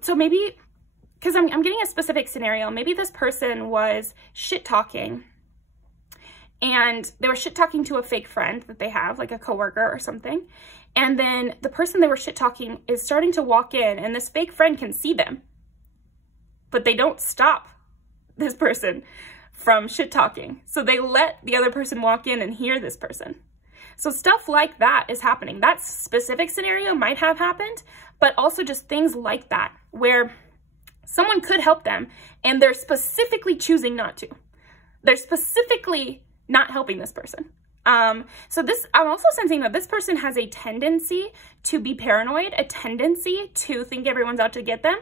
So maybe, because I'm getting a specific scenario, maybe this person was shit-talking, and they were shit-talking to a fake friend that they have, like a coworker or something. And then the person they were shit-talking is starting to walk in, and this fake friend can see them, but they don't stop this person from shit-talking. So they let the other person walk in and hear this person. So stuff like that is happening. That specific scenario might have happened, but also just things like that where someone could help them and they're specifically choosing not to. They're specifically not helping this person. So I'm also sensing that this person has a tendency to be paranoid, a tendency to think everyone's out to get them.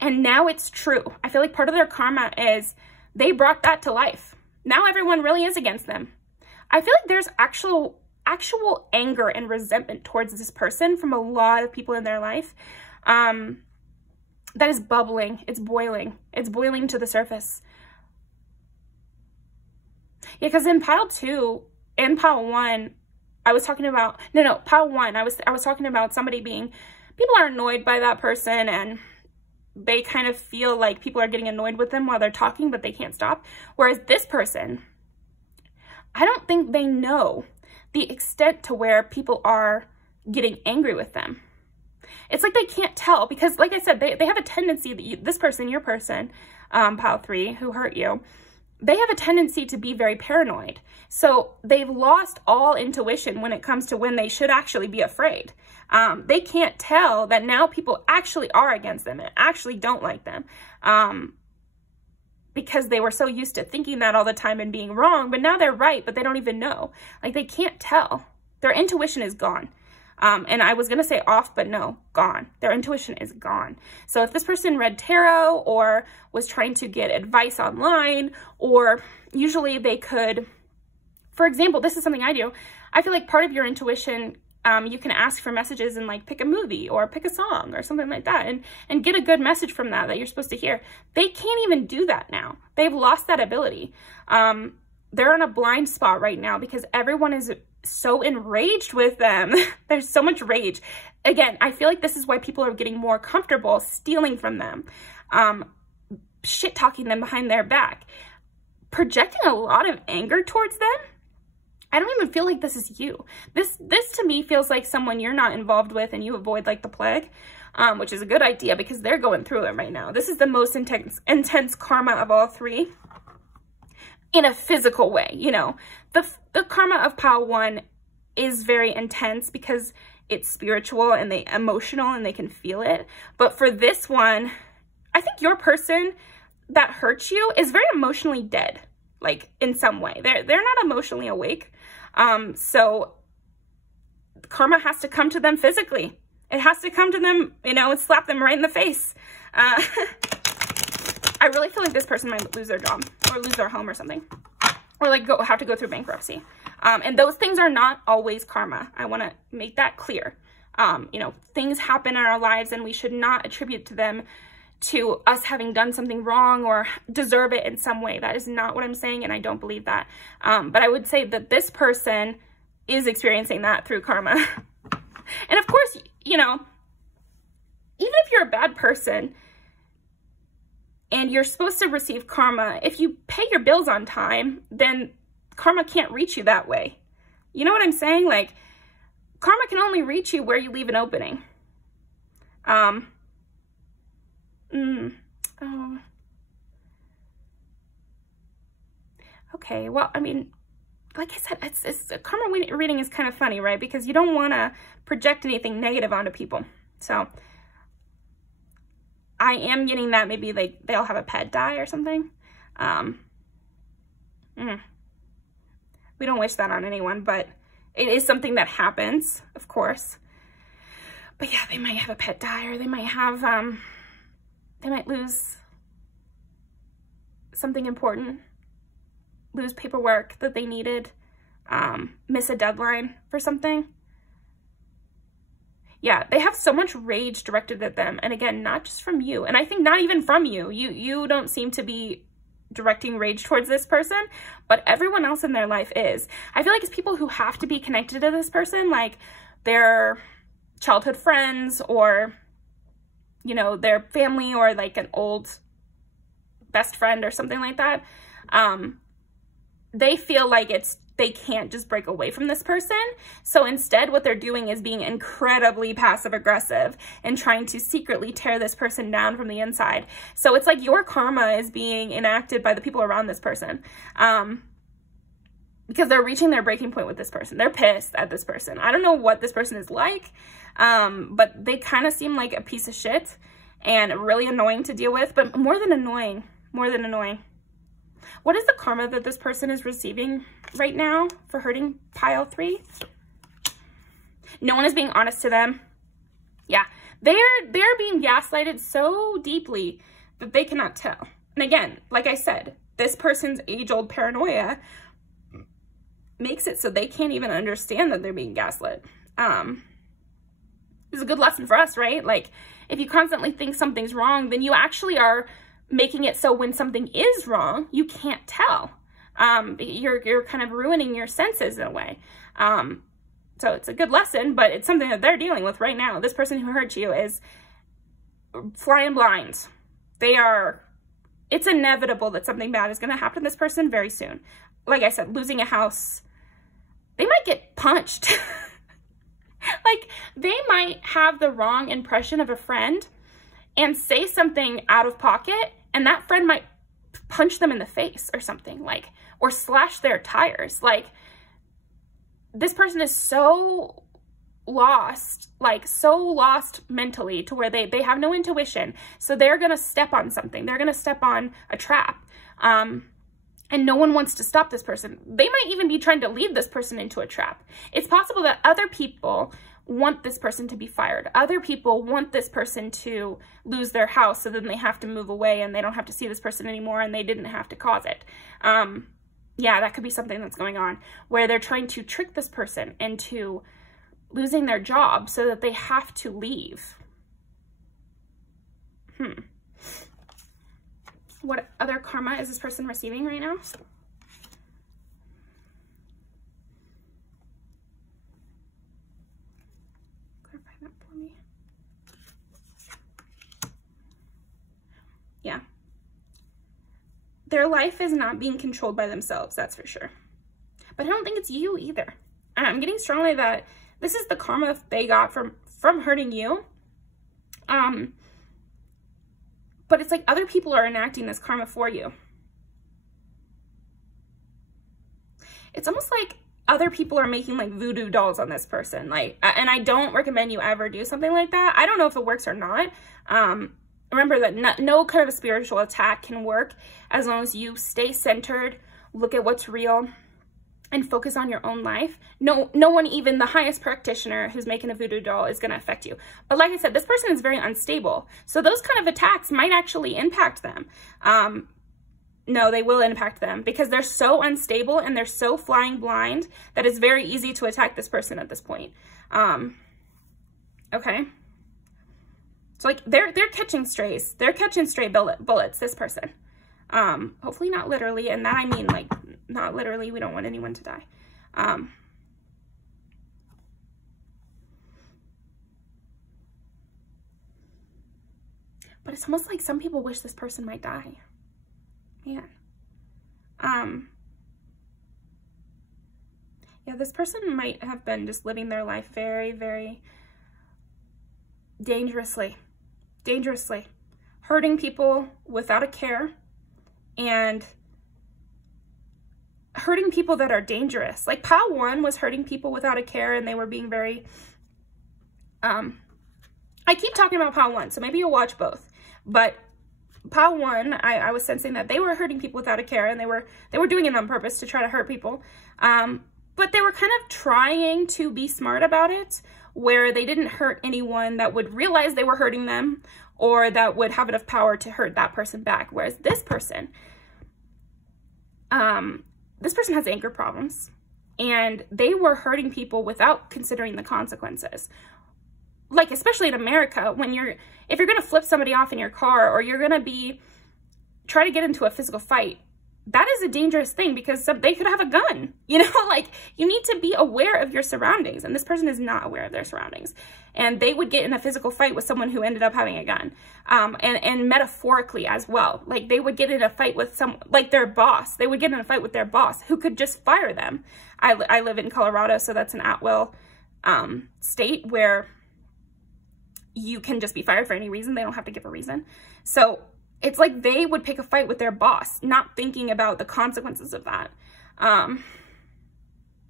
And now it's true. I feel like part of their karma is they brought that to life. Now everyone really is against them. I feel like there's actual anger and resentment towards this person from a lot of people in their life. That is bubbling. It's boiling. It's boiling to the surface. Yeah, because in pile 2 and pile 1, I was talking about, pile 1, I was talking about somebody being, people are annoyed by that person and they kind of feel like people are getting annoyed with them while they're talking, but they can't stop. Whereas this person, I don't think they know the extent to where people are getting angry with them. It's like they can't tell because, like I said, they have a tendency that this person, your person, pile 3, who hurt you, they have a tendency to be very paranoid. So they've lost all intuition when it comes to when they should actually be afraid. They can't tell that now people actually are against them and actually don't like them. Because they were so used to thinking that all the time and being wrong, but now they're right, but they don't even know. Like, they can't tell. Their intuition is gone. And I was going to say off, but no, gone. Their intuition is gone. So if this person read tarot or was trying to get advice online, or usually they could, for example, this is something I do. I feel like part of your intuition, you can ask for messages and like pick a movie or pick a song or something like that and get a good message from that you're supposed to hear. They can't even do that now. They've lost that ability. They're in a blind spot right now because everyone is so enraged with them. There's so much rage. Again, I feel like this is why people are getting more comfortable stealing from them, shit talking them behind their back, projecting a lot of anger towards them. I don't even feel like this is you. This to me feels like someone you're not involved with and you avoid like the plague, which is a good idea because they're going through it right now. This is the most intense karma of all 3 in a physical way. You know, the karma of pile 1 is very intense because it's spiritual and emotional and they can feel it. But for this one, I think your person that hurts you is very emotionally dead. Like in some way, they're not emotionally awake. So karma has to come to them physically. It has to come to them, you know, and slap them right in the face. I really feel like this person might lose their job or lose their home or something, or like have to go through bankruptcy. And those things are not always karma. I want to make that clear. You know, things happen in our lives and we should not attribute to them to us having done something wrong or deserve it in some way. That is not what I'm saying, and I don't believe that. But I would say that this person is experiencing that through karma. And of course, you know, even if you're a bad person and you're supposed to receive karma, if you pay your bills on time, then karma can't reach you that way. You know what I'm saying? Like, karma can only reach you where you leave an opening. Oh. Okay, well, I mean, like I said, it's karma reading is kind of funny, right? Because you don't want to project anything negative onto people. So I am getting that maybe like they'll have a pet die or something. We don't wish that on anyone, but it is something that happens, of course. But yeah, they might have a pet die, or they might have, they might lose something important, lose paperwork that they needed, miss a deadline for something. Yeah, they have so much rage directed at them. And again, not just from you. And I think not even from you. You don't seem to be directing rage towards this person, but everyone else in their life is. I feel like it's people who have to be connected to this person, like their childhood friends or, you know, their family or like an old best friend or something like that. They feel like they can't just break away from this person. So instead, what they're doing is being incredibly passive aggressive and trying to secretly tear this person down from the inside. So it's like your karma is being enacted by the people around this person. Because they're reaching their breaking point with this person. They're pissed at this person. I don't know what this person is like, but they kind of seem like a piece of shit and really annoying to deal with, but more than annoying. What is the karma that this person is receiving right now for hurting pile 3? No one is being honest to them. Yeah, they're being gaslighted so deeply that they cannot tell. And again, like I said, this person's age-old paranoia makes it so they can't even understand that they're being gaslit. It's a good lesson for us, right? Like, if you constantly think something's wrong, then you actually are making it so when something is wrong, you can't tell. You're kind of ruining your senses in a way. So it's a good lesson, but it's something that they're dealing with right now. This person who hurt you is flying blind. It's inevitable that something bad is going to happen to this person very soon. Like I said, losing a house, they might get punched. Like, they might have the wrong impression of a friend and say something out of pocket, and that friend might punch them in the face or something, like, or slash their tires. Like, this person is so lost, like so lost mentally to where they have no intuition. So they're going to step on something. They're going to step on a trap. And no one wants to stop this person. They might even be trying to lead this person into a trap. It's possible that other people want this person to be fired. Other people want this person to lose their house, so then they have to move away and they don't have to see this person anymore and they didn't have to cause it. Yeah, that could be something that's going on, where they're trying to trick this person into losing their job so that they have to leave. What other karma is this person receiving right now? Clarify that for me. Yeah. Their life is not being controlled by themselves, that's for sure. But I don't think it's you either. I'm getting strongly that this is the karma they got from hurting you. But it's like other people are enacting this karma for you. It's almost like other people are making like voodoo dolls on this person. Like, and I don't recommend you ever do something like that. I don't know if it works or not. Remember that no kind of a spiritual attack can work as long as you stay centered, look at what's real, and focus on your own life. No one, even the highest practitioner who's making a voodoo doll, is going to affect you. But like I said, this person is very unstable. So those kind of attacks might actually impact them. No, they will impact them because they're so unstable and they're so flying blind that it's very easy to attack this person at this point. Okay. So like they're catching strays. They're catching stray bullets, this person. Hopefully not literally, and that I mean like not literally. We don't want anyone to die. But it's almost like some people wish this person might die. Man. Yeah, this person might have been just living their life very, very dangerously, hurting people without a care and hurting people that are dangerous. Like pile 1 was hurting people without a care and they were being very, I keep talking about pile 1, so maybe you'll watch both, but pile 1, I was sensing that they were hurting people without a care and they were doing it on purpose to try to hurt people. But they were kind of trying to be smart about it, where they didn't hurt anyone that would realize they were hurting them or that would have enough power to hurt that person back. Whereas this person, This person has anger problems, and they were hurting people without considering the consequences. Like, especially in America, if you're going to flip somebody off in your car, or you're going to try to get into a physical fight, that is a dangerous thing, because they could have a gun, you know, like, you need to be aware of your surroundings, and this person is not aware of their surroundings, and they would get in a physical fight with someone who ended up having a gun, and metaphorically as well. Like, they would get in a fight with like their boss. They would get in a fight with their boss, who could just fire them. I live in Colorado, so that's an at-will state where you can just be fired for any reason. They don't have to give a reason. So it's like they would pick a fight with their boss, not thinking about the consequences of that.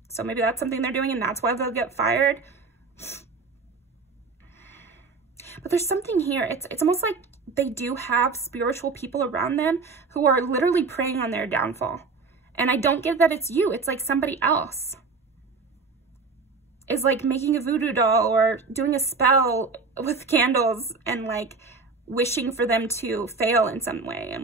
So maybe that's something they're doing, and that's why they'll get fired. But there's something here. It's almost like they do have spiritual people around them who are literally preying on their downfall. And I don't get that it's you. It's like somebody else is like making a voodoo doll or doing a spell with candles and like wishing for them to fail in some way.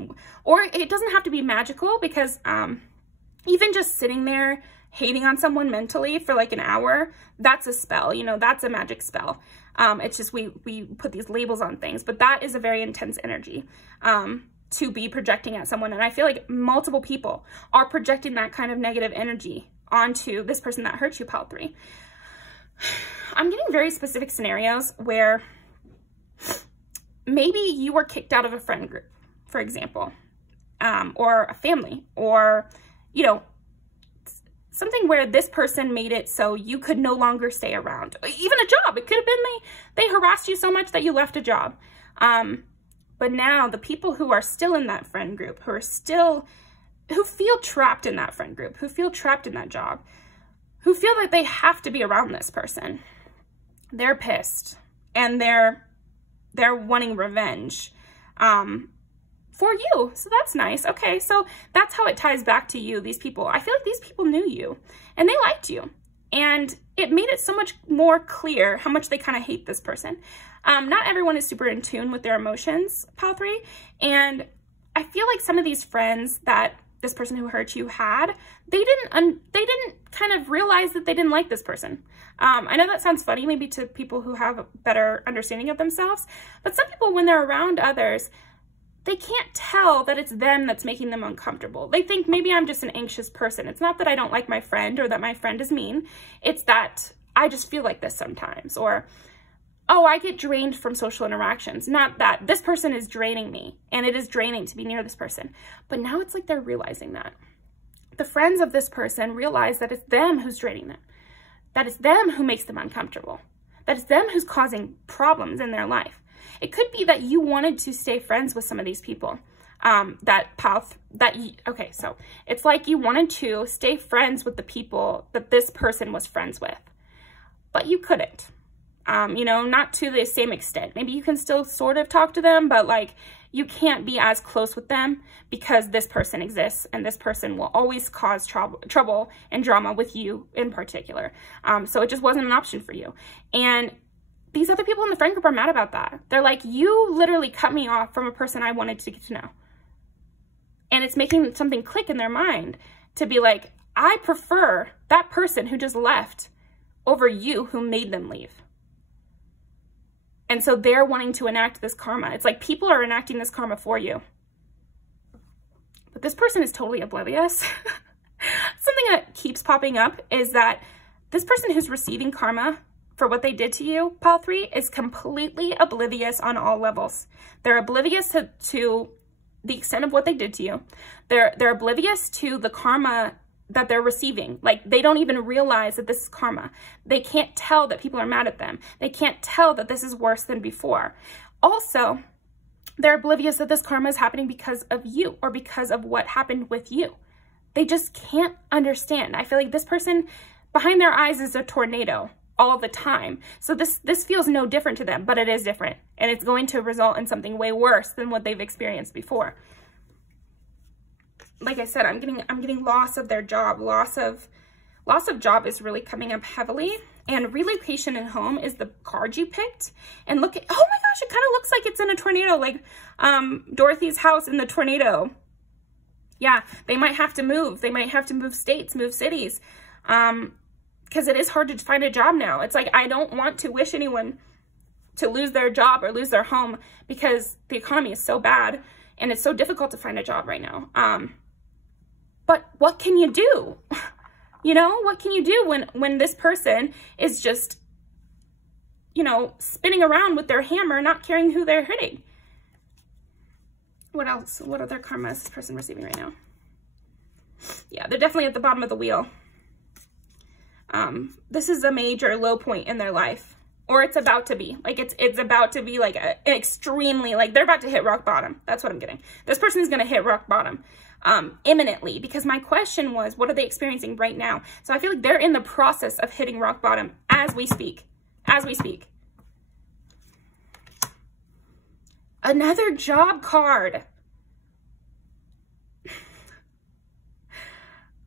Or it doesn't have to be magical, because even just sitting there hating on someone mentally for like an hour, that's a spell, you know, that's a magic spell. It's just we put these labels on things, but that is a very intense energy to be projecting at someone. And I feel like multiple people are projecting that kind of negative energy onto this person that hurt you, Pile 3. I'm getting very specific scenarios where maybe you were kicked out of a friend group, for example, or a family, or, you know, something where this person made it so you could no longer stay around. Even a job. It could have been they harassed you so much that you left a job. But now the people who are still in that friend group, who feel trapped in that friend group, who feel trapped in that job, who feel that they have to be around this person, they're pissed, and they're wanting revenge for you. So that's nice. Okay, so that's how it ties back to you, these people. I feel like these people knew you, and they liked you, and it made it so much more clear how much they kind of hate this person. Not everyone is super in tune with their emotions, Pile 3, and I feel like some of these friends that this person who hurt you had, they didn't kind of realize that they didn't like this person. I know that sounds funny maybe to people who have a better understanding of themselves, but some people, when they're around others, they can't tell that it's them that's making them uncomfortable. They think, maybe I'm just an anxious person. It's not that I don't like my friend or that my friend is mean. It's that I just feel like this sometimes. Or, oh, I get drained from social interactions. Not that this person is draining me, and it is draining to be near this person. But now it's like they're realizing that. The friends of this person realize that it's them who's draining them. That it's them who makes them uncomfortable. That it's them who's causing problems in their life. It could be that you wanted to stay friends with some of these people. Okay, so it's like you wanted to stay friends with the people that this person was friends with, but you couldn't. You know, not to the same extent. Maybe you can still sort of talk to them, but like you can't be as close with them because this person exists, and this person will always cause trouble and drama with you in particular. So it just wasn't an option for you. And these other people in the friend group are mad about that. They're like, you literally cut me off from a person I wanted to get to know. And it's making something click in their mind to be like, I prefer that person who just left over you who made them leave. And so they're wanting to enact this karma. It's like people are enacting this karma for you. But this person is totally oblivious. Something that keeps popping up is that this person who's receiving karma for what they did to you, Pile 3, is completely oblivious on all levels. They're oblivious to the extent of what they did to you. They're oblivious to the karma that they're receiving. Like, they don't even realize that this is karma. They can't tell that people are mad at them. They can't tell that this is worse than before. Also, they're oblivious that this karma is happening because of you or because of what happened with you. They just can't understand. I feel like this person, behind their eyes is a tornado all the time. So this feels no different to them, but it is different. And it's going to result in something way worse than what they've experienced before. Like I said, I'm getting loss of their job. Loss of job is really coming up heavily. And relocation and home is the card you picked. And look at, oh my gosh, it kind of looks like it's in a tornado, like Dorothy's house in the tornado. Yeah, they might have to move. They might have to move states, move cities. Because it is hard to find a job now. It's like, I don't want to wish anyone to lose their job or lose their home because the economy is so bad and it's so difficult to find a job right now. But what can you do? You know, what can you do when this person is just, you know, spinning around with their hammer, not caring who they're hitting? What else? What other karma is this person receiving right now? Yeah, they're definitely at the bottom of the wheel. This is a major low point in their life, or it's about to be. Like, it's about to be like extremely, like, they're about to hit rock bottom. That's what I'm getting. This person is going to hit rock bottom imminently, because my question was, what are they experiencing right now? So I feel like they're in the process of hitting rock bottom as we speak. As we speak. Another job card.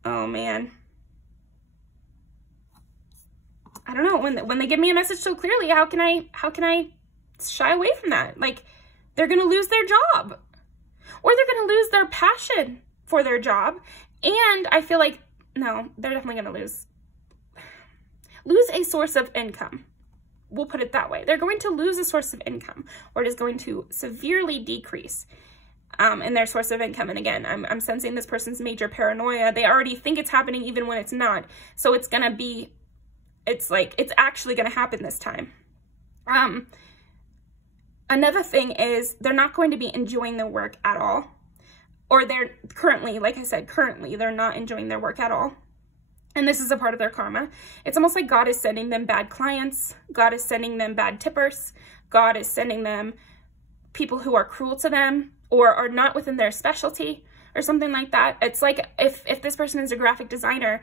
Oh, man. I don't know, when they give me a message so clearly, how can I shy away from that? Like, they're going to lose their job, or they're going to lose their passion for their job. And I feel like, no, they're definitely going to lose a source of income. We'll put it that way. They're going to lose a source of income, or it is going to severely decrease in their source of income. And again, I'm sensing this person's major paranoia. They already think it's happening even when it's not. So it's going to be, it's like, it's actually going to happen this time. Another thing is they're not going to be enjoying their work at all. Or they're currently, like I said, currently they're not enjoying their work at all. And this is a part of their karma. It's almost like God is sending them bad clients. God is sending them bad tippers. God is sending them people who are cruel to them or are not within their specialty or something like that. It's like if this person is a graphic designer,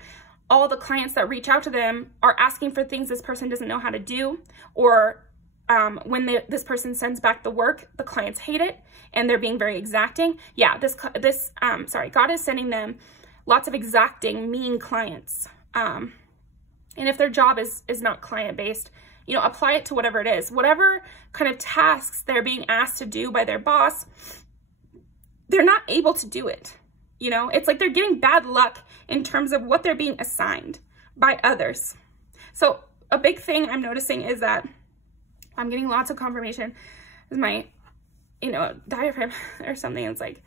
all the clients that reach out to them are asking for things this person doesn't know how to do, or when this person sends back the work, the clients hate it and they're being very exacting. Yeah, God is sending them lots of exacting, mean clients. And if their job is not client-based, you know, apply it to whatever it is. Whatever kind of tasks they're being asked to do by their boss, they're not able to do it. You know, it's like they're getting bad luck in terms of what they're being assigned by others. So a big thing I'm noticing is that I'm getting lots of confirmation. Is my, you know, diaphragm or something. It's like,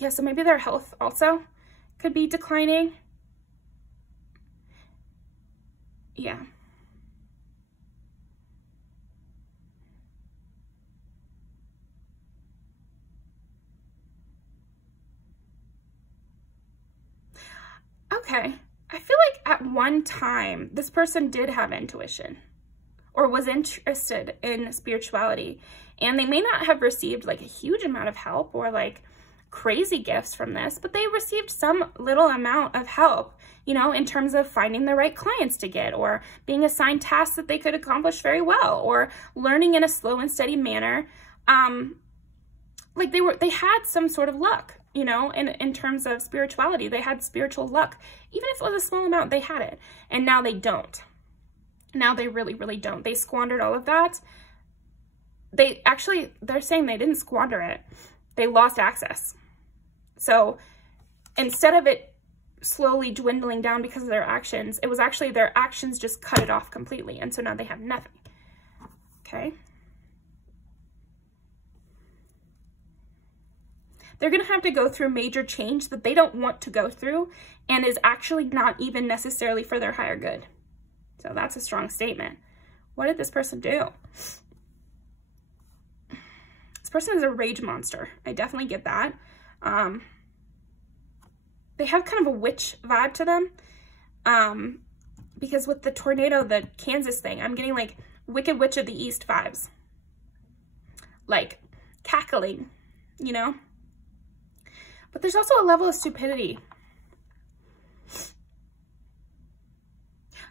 yeah, so maybe their health also could be declining. Yeah. Okay. I feel like at one time, this person did have intuition or was interested in spirituality, and they may not have received like a huge amount of help or like crazy gifts from this, but they received some little amount of help, you know, in terms of finding the right clients to get, or being assigned tasks that they could accomplish very well, or learning in a slow and steady manner. Like they had some sort of luck, you know, in terms of spirituality. They had spiritual luck. Even if it was a small amount, they had it. And now they don't. Now they really, really don't. They squandered all of that. They're saying they didn't squander it. They lost access. So instead of it slowly dwindling down because of their actions, it was actually their actions just cut it off completely. And so now they have nothing. Okay. They're going to have to go through major change that they don't want to go through and is actually not even necessarily for their higher good. So that's a strong statement. What did this person do? This person is a rage monster. I definitely get that. They have kind of a witch vibe to them. Because with the tornado, the Kansas thing, I'm getting like Wicked Witch of the East vibes. Like cackling, you know? But there's also a level of stupidity.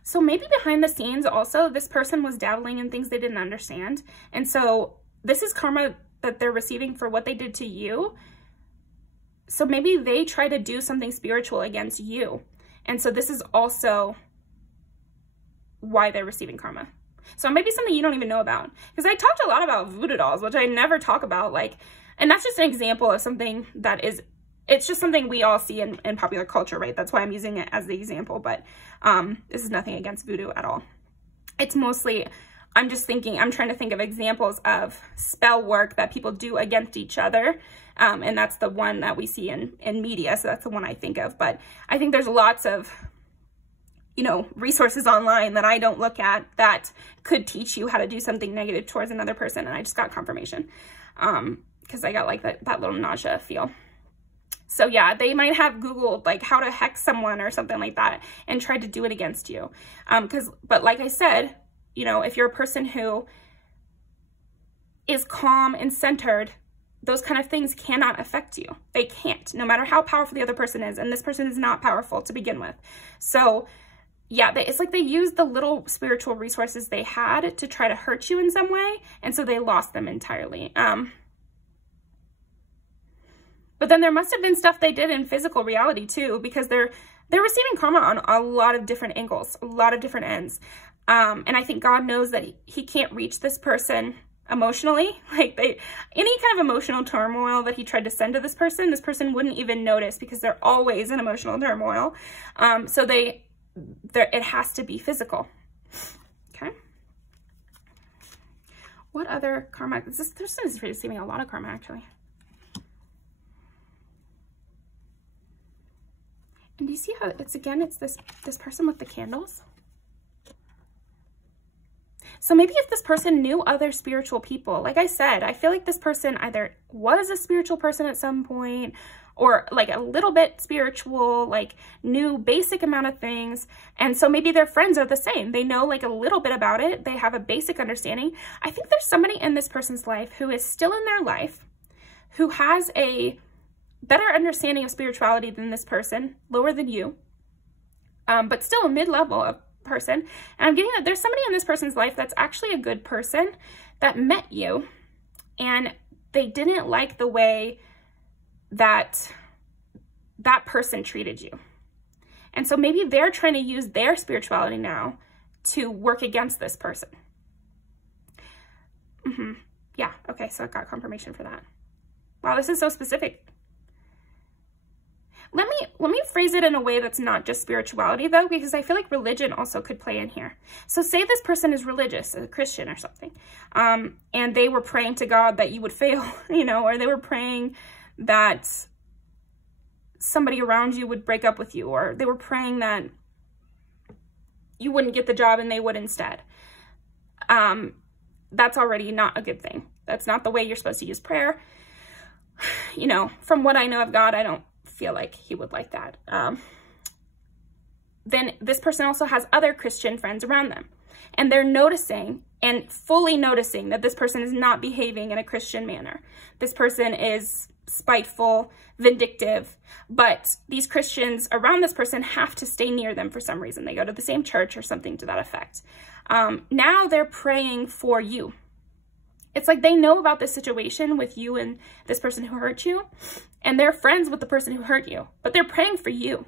So maybe behind the scenes also, this person was dabbling in things they didn't understand. And so this is karma that they're receiving for what they did to you. So maybe they try to do something spiritual against you. And so this is also why they're receiving karma. So maybe something you don't even know about. Because I talked a lot about voodoo dolls, which I never talk about. Like, And that's just an example of something that is, it's just something we all see in popular culture, right? That's why I'm using it as the example, but this is nothing against voodoo at all. It's mostly, I'm trying to think of examples of spell work that people do against each other. And that's the one that we see in media. So that's the one I think of. But I think there's lots of, you know, resources online that I don't look at that could teach you how to do something negative towards another person. And I just got confirmation because I got like that little nausea feel. So yeah, they might have Googled like how to hex someone or something like that and tried to do it against you. But like I said, you know, if you're a person who is calm and centered, those kind of things cannot affect you. They can't, no matter how powerful the other person is. And this person is not powerful to begin with. So yeah, it's like they used the little spiritual resources they had to try to hurt you in some way. And so they lost them entirely. But then there must have been stuff they did in physical reality too, because they're receiving karma on a lot of different angles, a lot of different ends. And I think God knows that he can't reach this person emotionally. Like any kind of emotional turmoil that he tried to send to this person wouldn't even notice because they're always in emotional turmoil. So it has to be physical. Okay. What other karma? This person is receiving a lot of karma actually. And do you see how it's this person with the candles? So maybe if this person knew other spiritual people, like I said, I feel like this person either was a spiritual person at some point or like a little bit spiritual, like knew basic amount of things. And so maybe their friends are the same. They know like a little bit about it. They have a basic understanding. I think there's somebody in this person's life who is still in their life, who has a better understanding of spirituality than this person, lower than you, but still a mid-level of person. And I'm getting that there's somebody in this person's life that's actually a good person that met you and they didn't like the way that that person treated you. And so maybe they're trying to use their spirituality now to work against this person. Yeah, okay, so I got confirmation for that. Wow, this is so specific. Let me phrase it in a way that's not just spirituality though, because I feel like religion also could play in here. So say this person is religious, a Christian or something, and they were praying to God that you would fail, you know, or they were praying that somebody around you would break up with you, or they were praying that you wouldn't get the job and they would instead. That's already not a good thing. That's not the way you're supposed to use prayer. You know, from what I know of God, I don't feel like he would like that. Then this person also has other Christian friends around them, and they're noticing and fully noticing that this person is not behaving in a Christian manner. This person is spiteful, vindictive, but these Christians around this person have to stay near them for some reason. They go to the same church or something to that effect. Now they're praying for you. It's like they know about this situation with you and this person who hurt you, and they're friends with the person who hurt you, but they're praying for you.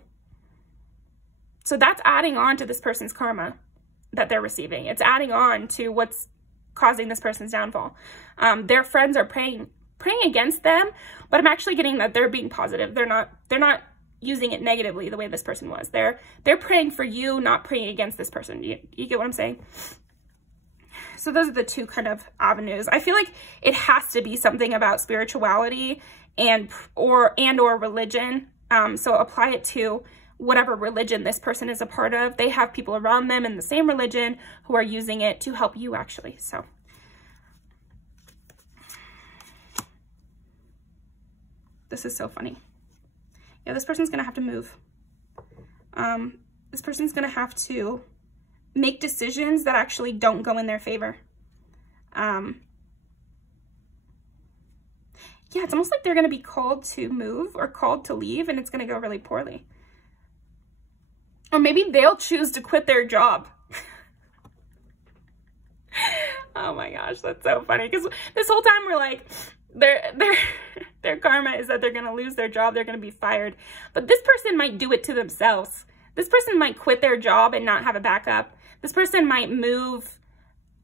So that's adding on to this person's karma that they're receiving. It's adding on to what's causing this person's downfall. Their friends are praying against them, but I'm actually getting that they're being positive. They're not using it negatively the way this person was. They're praying for you, not praying against this person. You get what I'm saying? So those are the two kind of avenues. I feel like it has to be something about spirituality and or religion. So apply it to whatever religion this person is a part of. They have people around them in the same religion who are using it to help you actually. So this is so funny. Yeah, this person's gonna have to move. This person's gonna have to make decisions that actually don't go in their favor. Yeah, it's almost like they're going to be called to move or called to leave, and it's going to go really poorly. Or maybe they'll choose to quit their job. Oh my gosh, that's so funny. Because this whole time we're like, their karma is that they're going to lose their job. They're going to be fired. But this person might do it to themselves. This person might quit their job and not have a backup. This person might move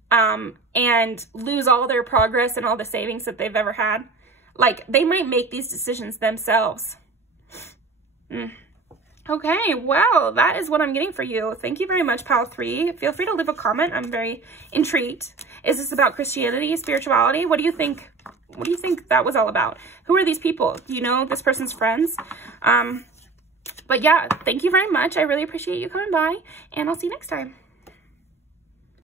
and lose all their progress and all the savings that they've ever had. Like, they might make these decisions themselves. Okay, well, that is what I'm getting for you. Thank you very much, Pile 3. Feel free to leave a comment. I'm very intrigued. Is this about Christianity, spirituality? What do you think? What do you think that was all about? Who are these people? Do you know this person's friends? But yeah, thank you very much. I really appreciate you coming by, and I'll see you next time.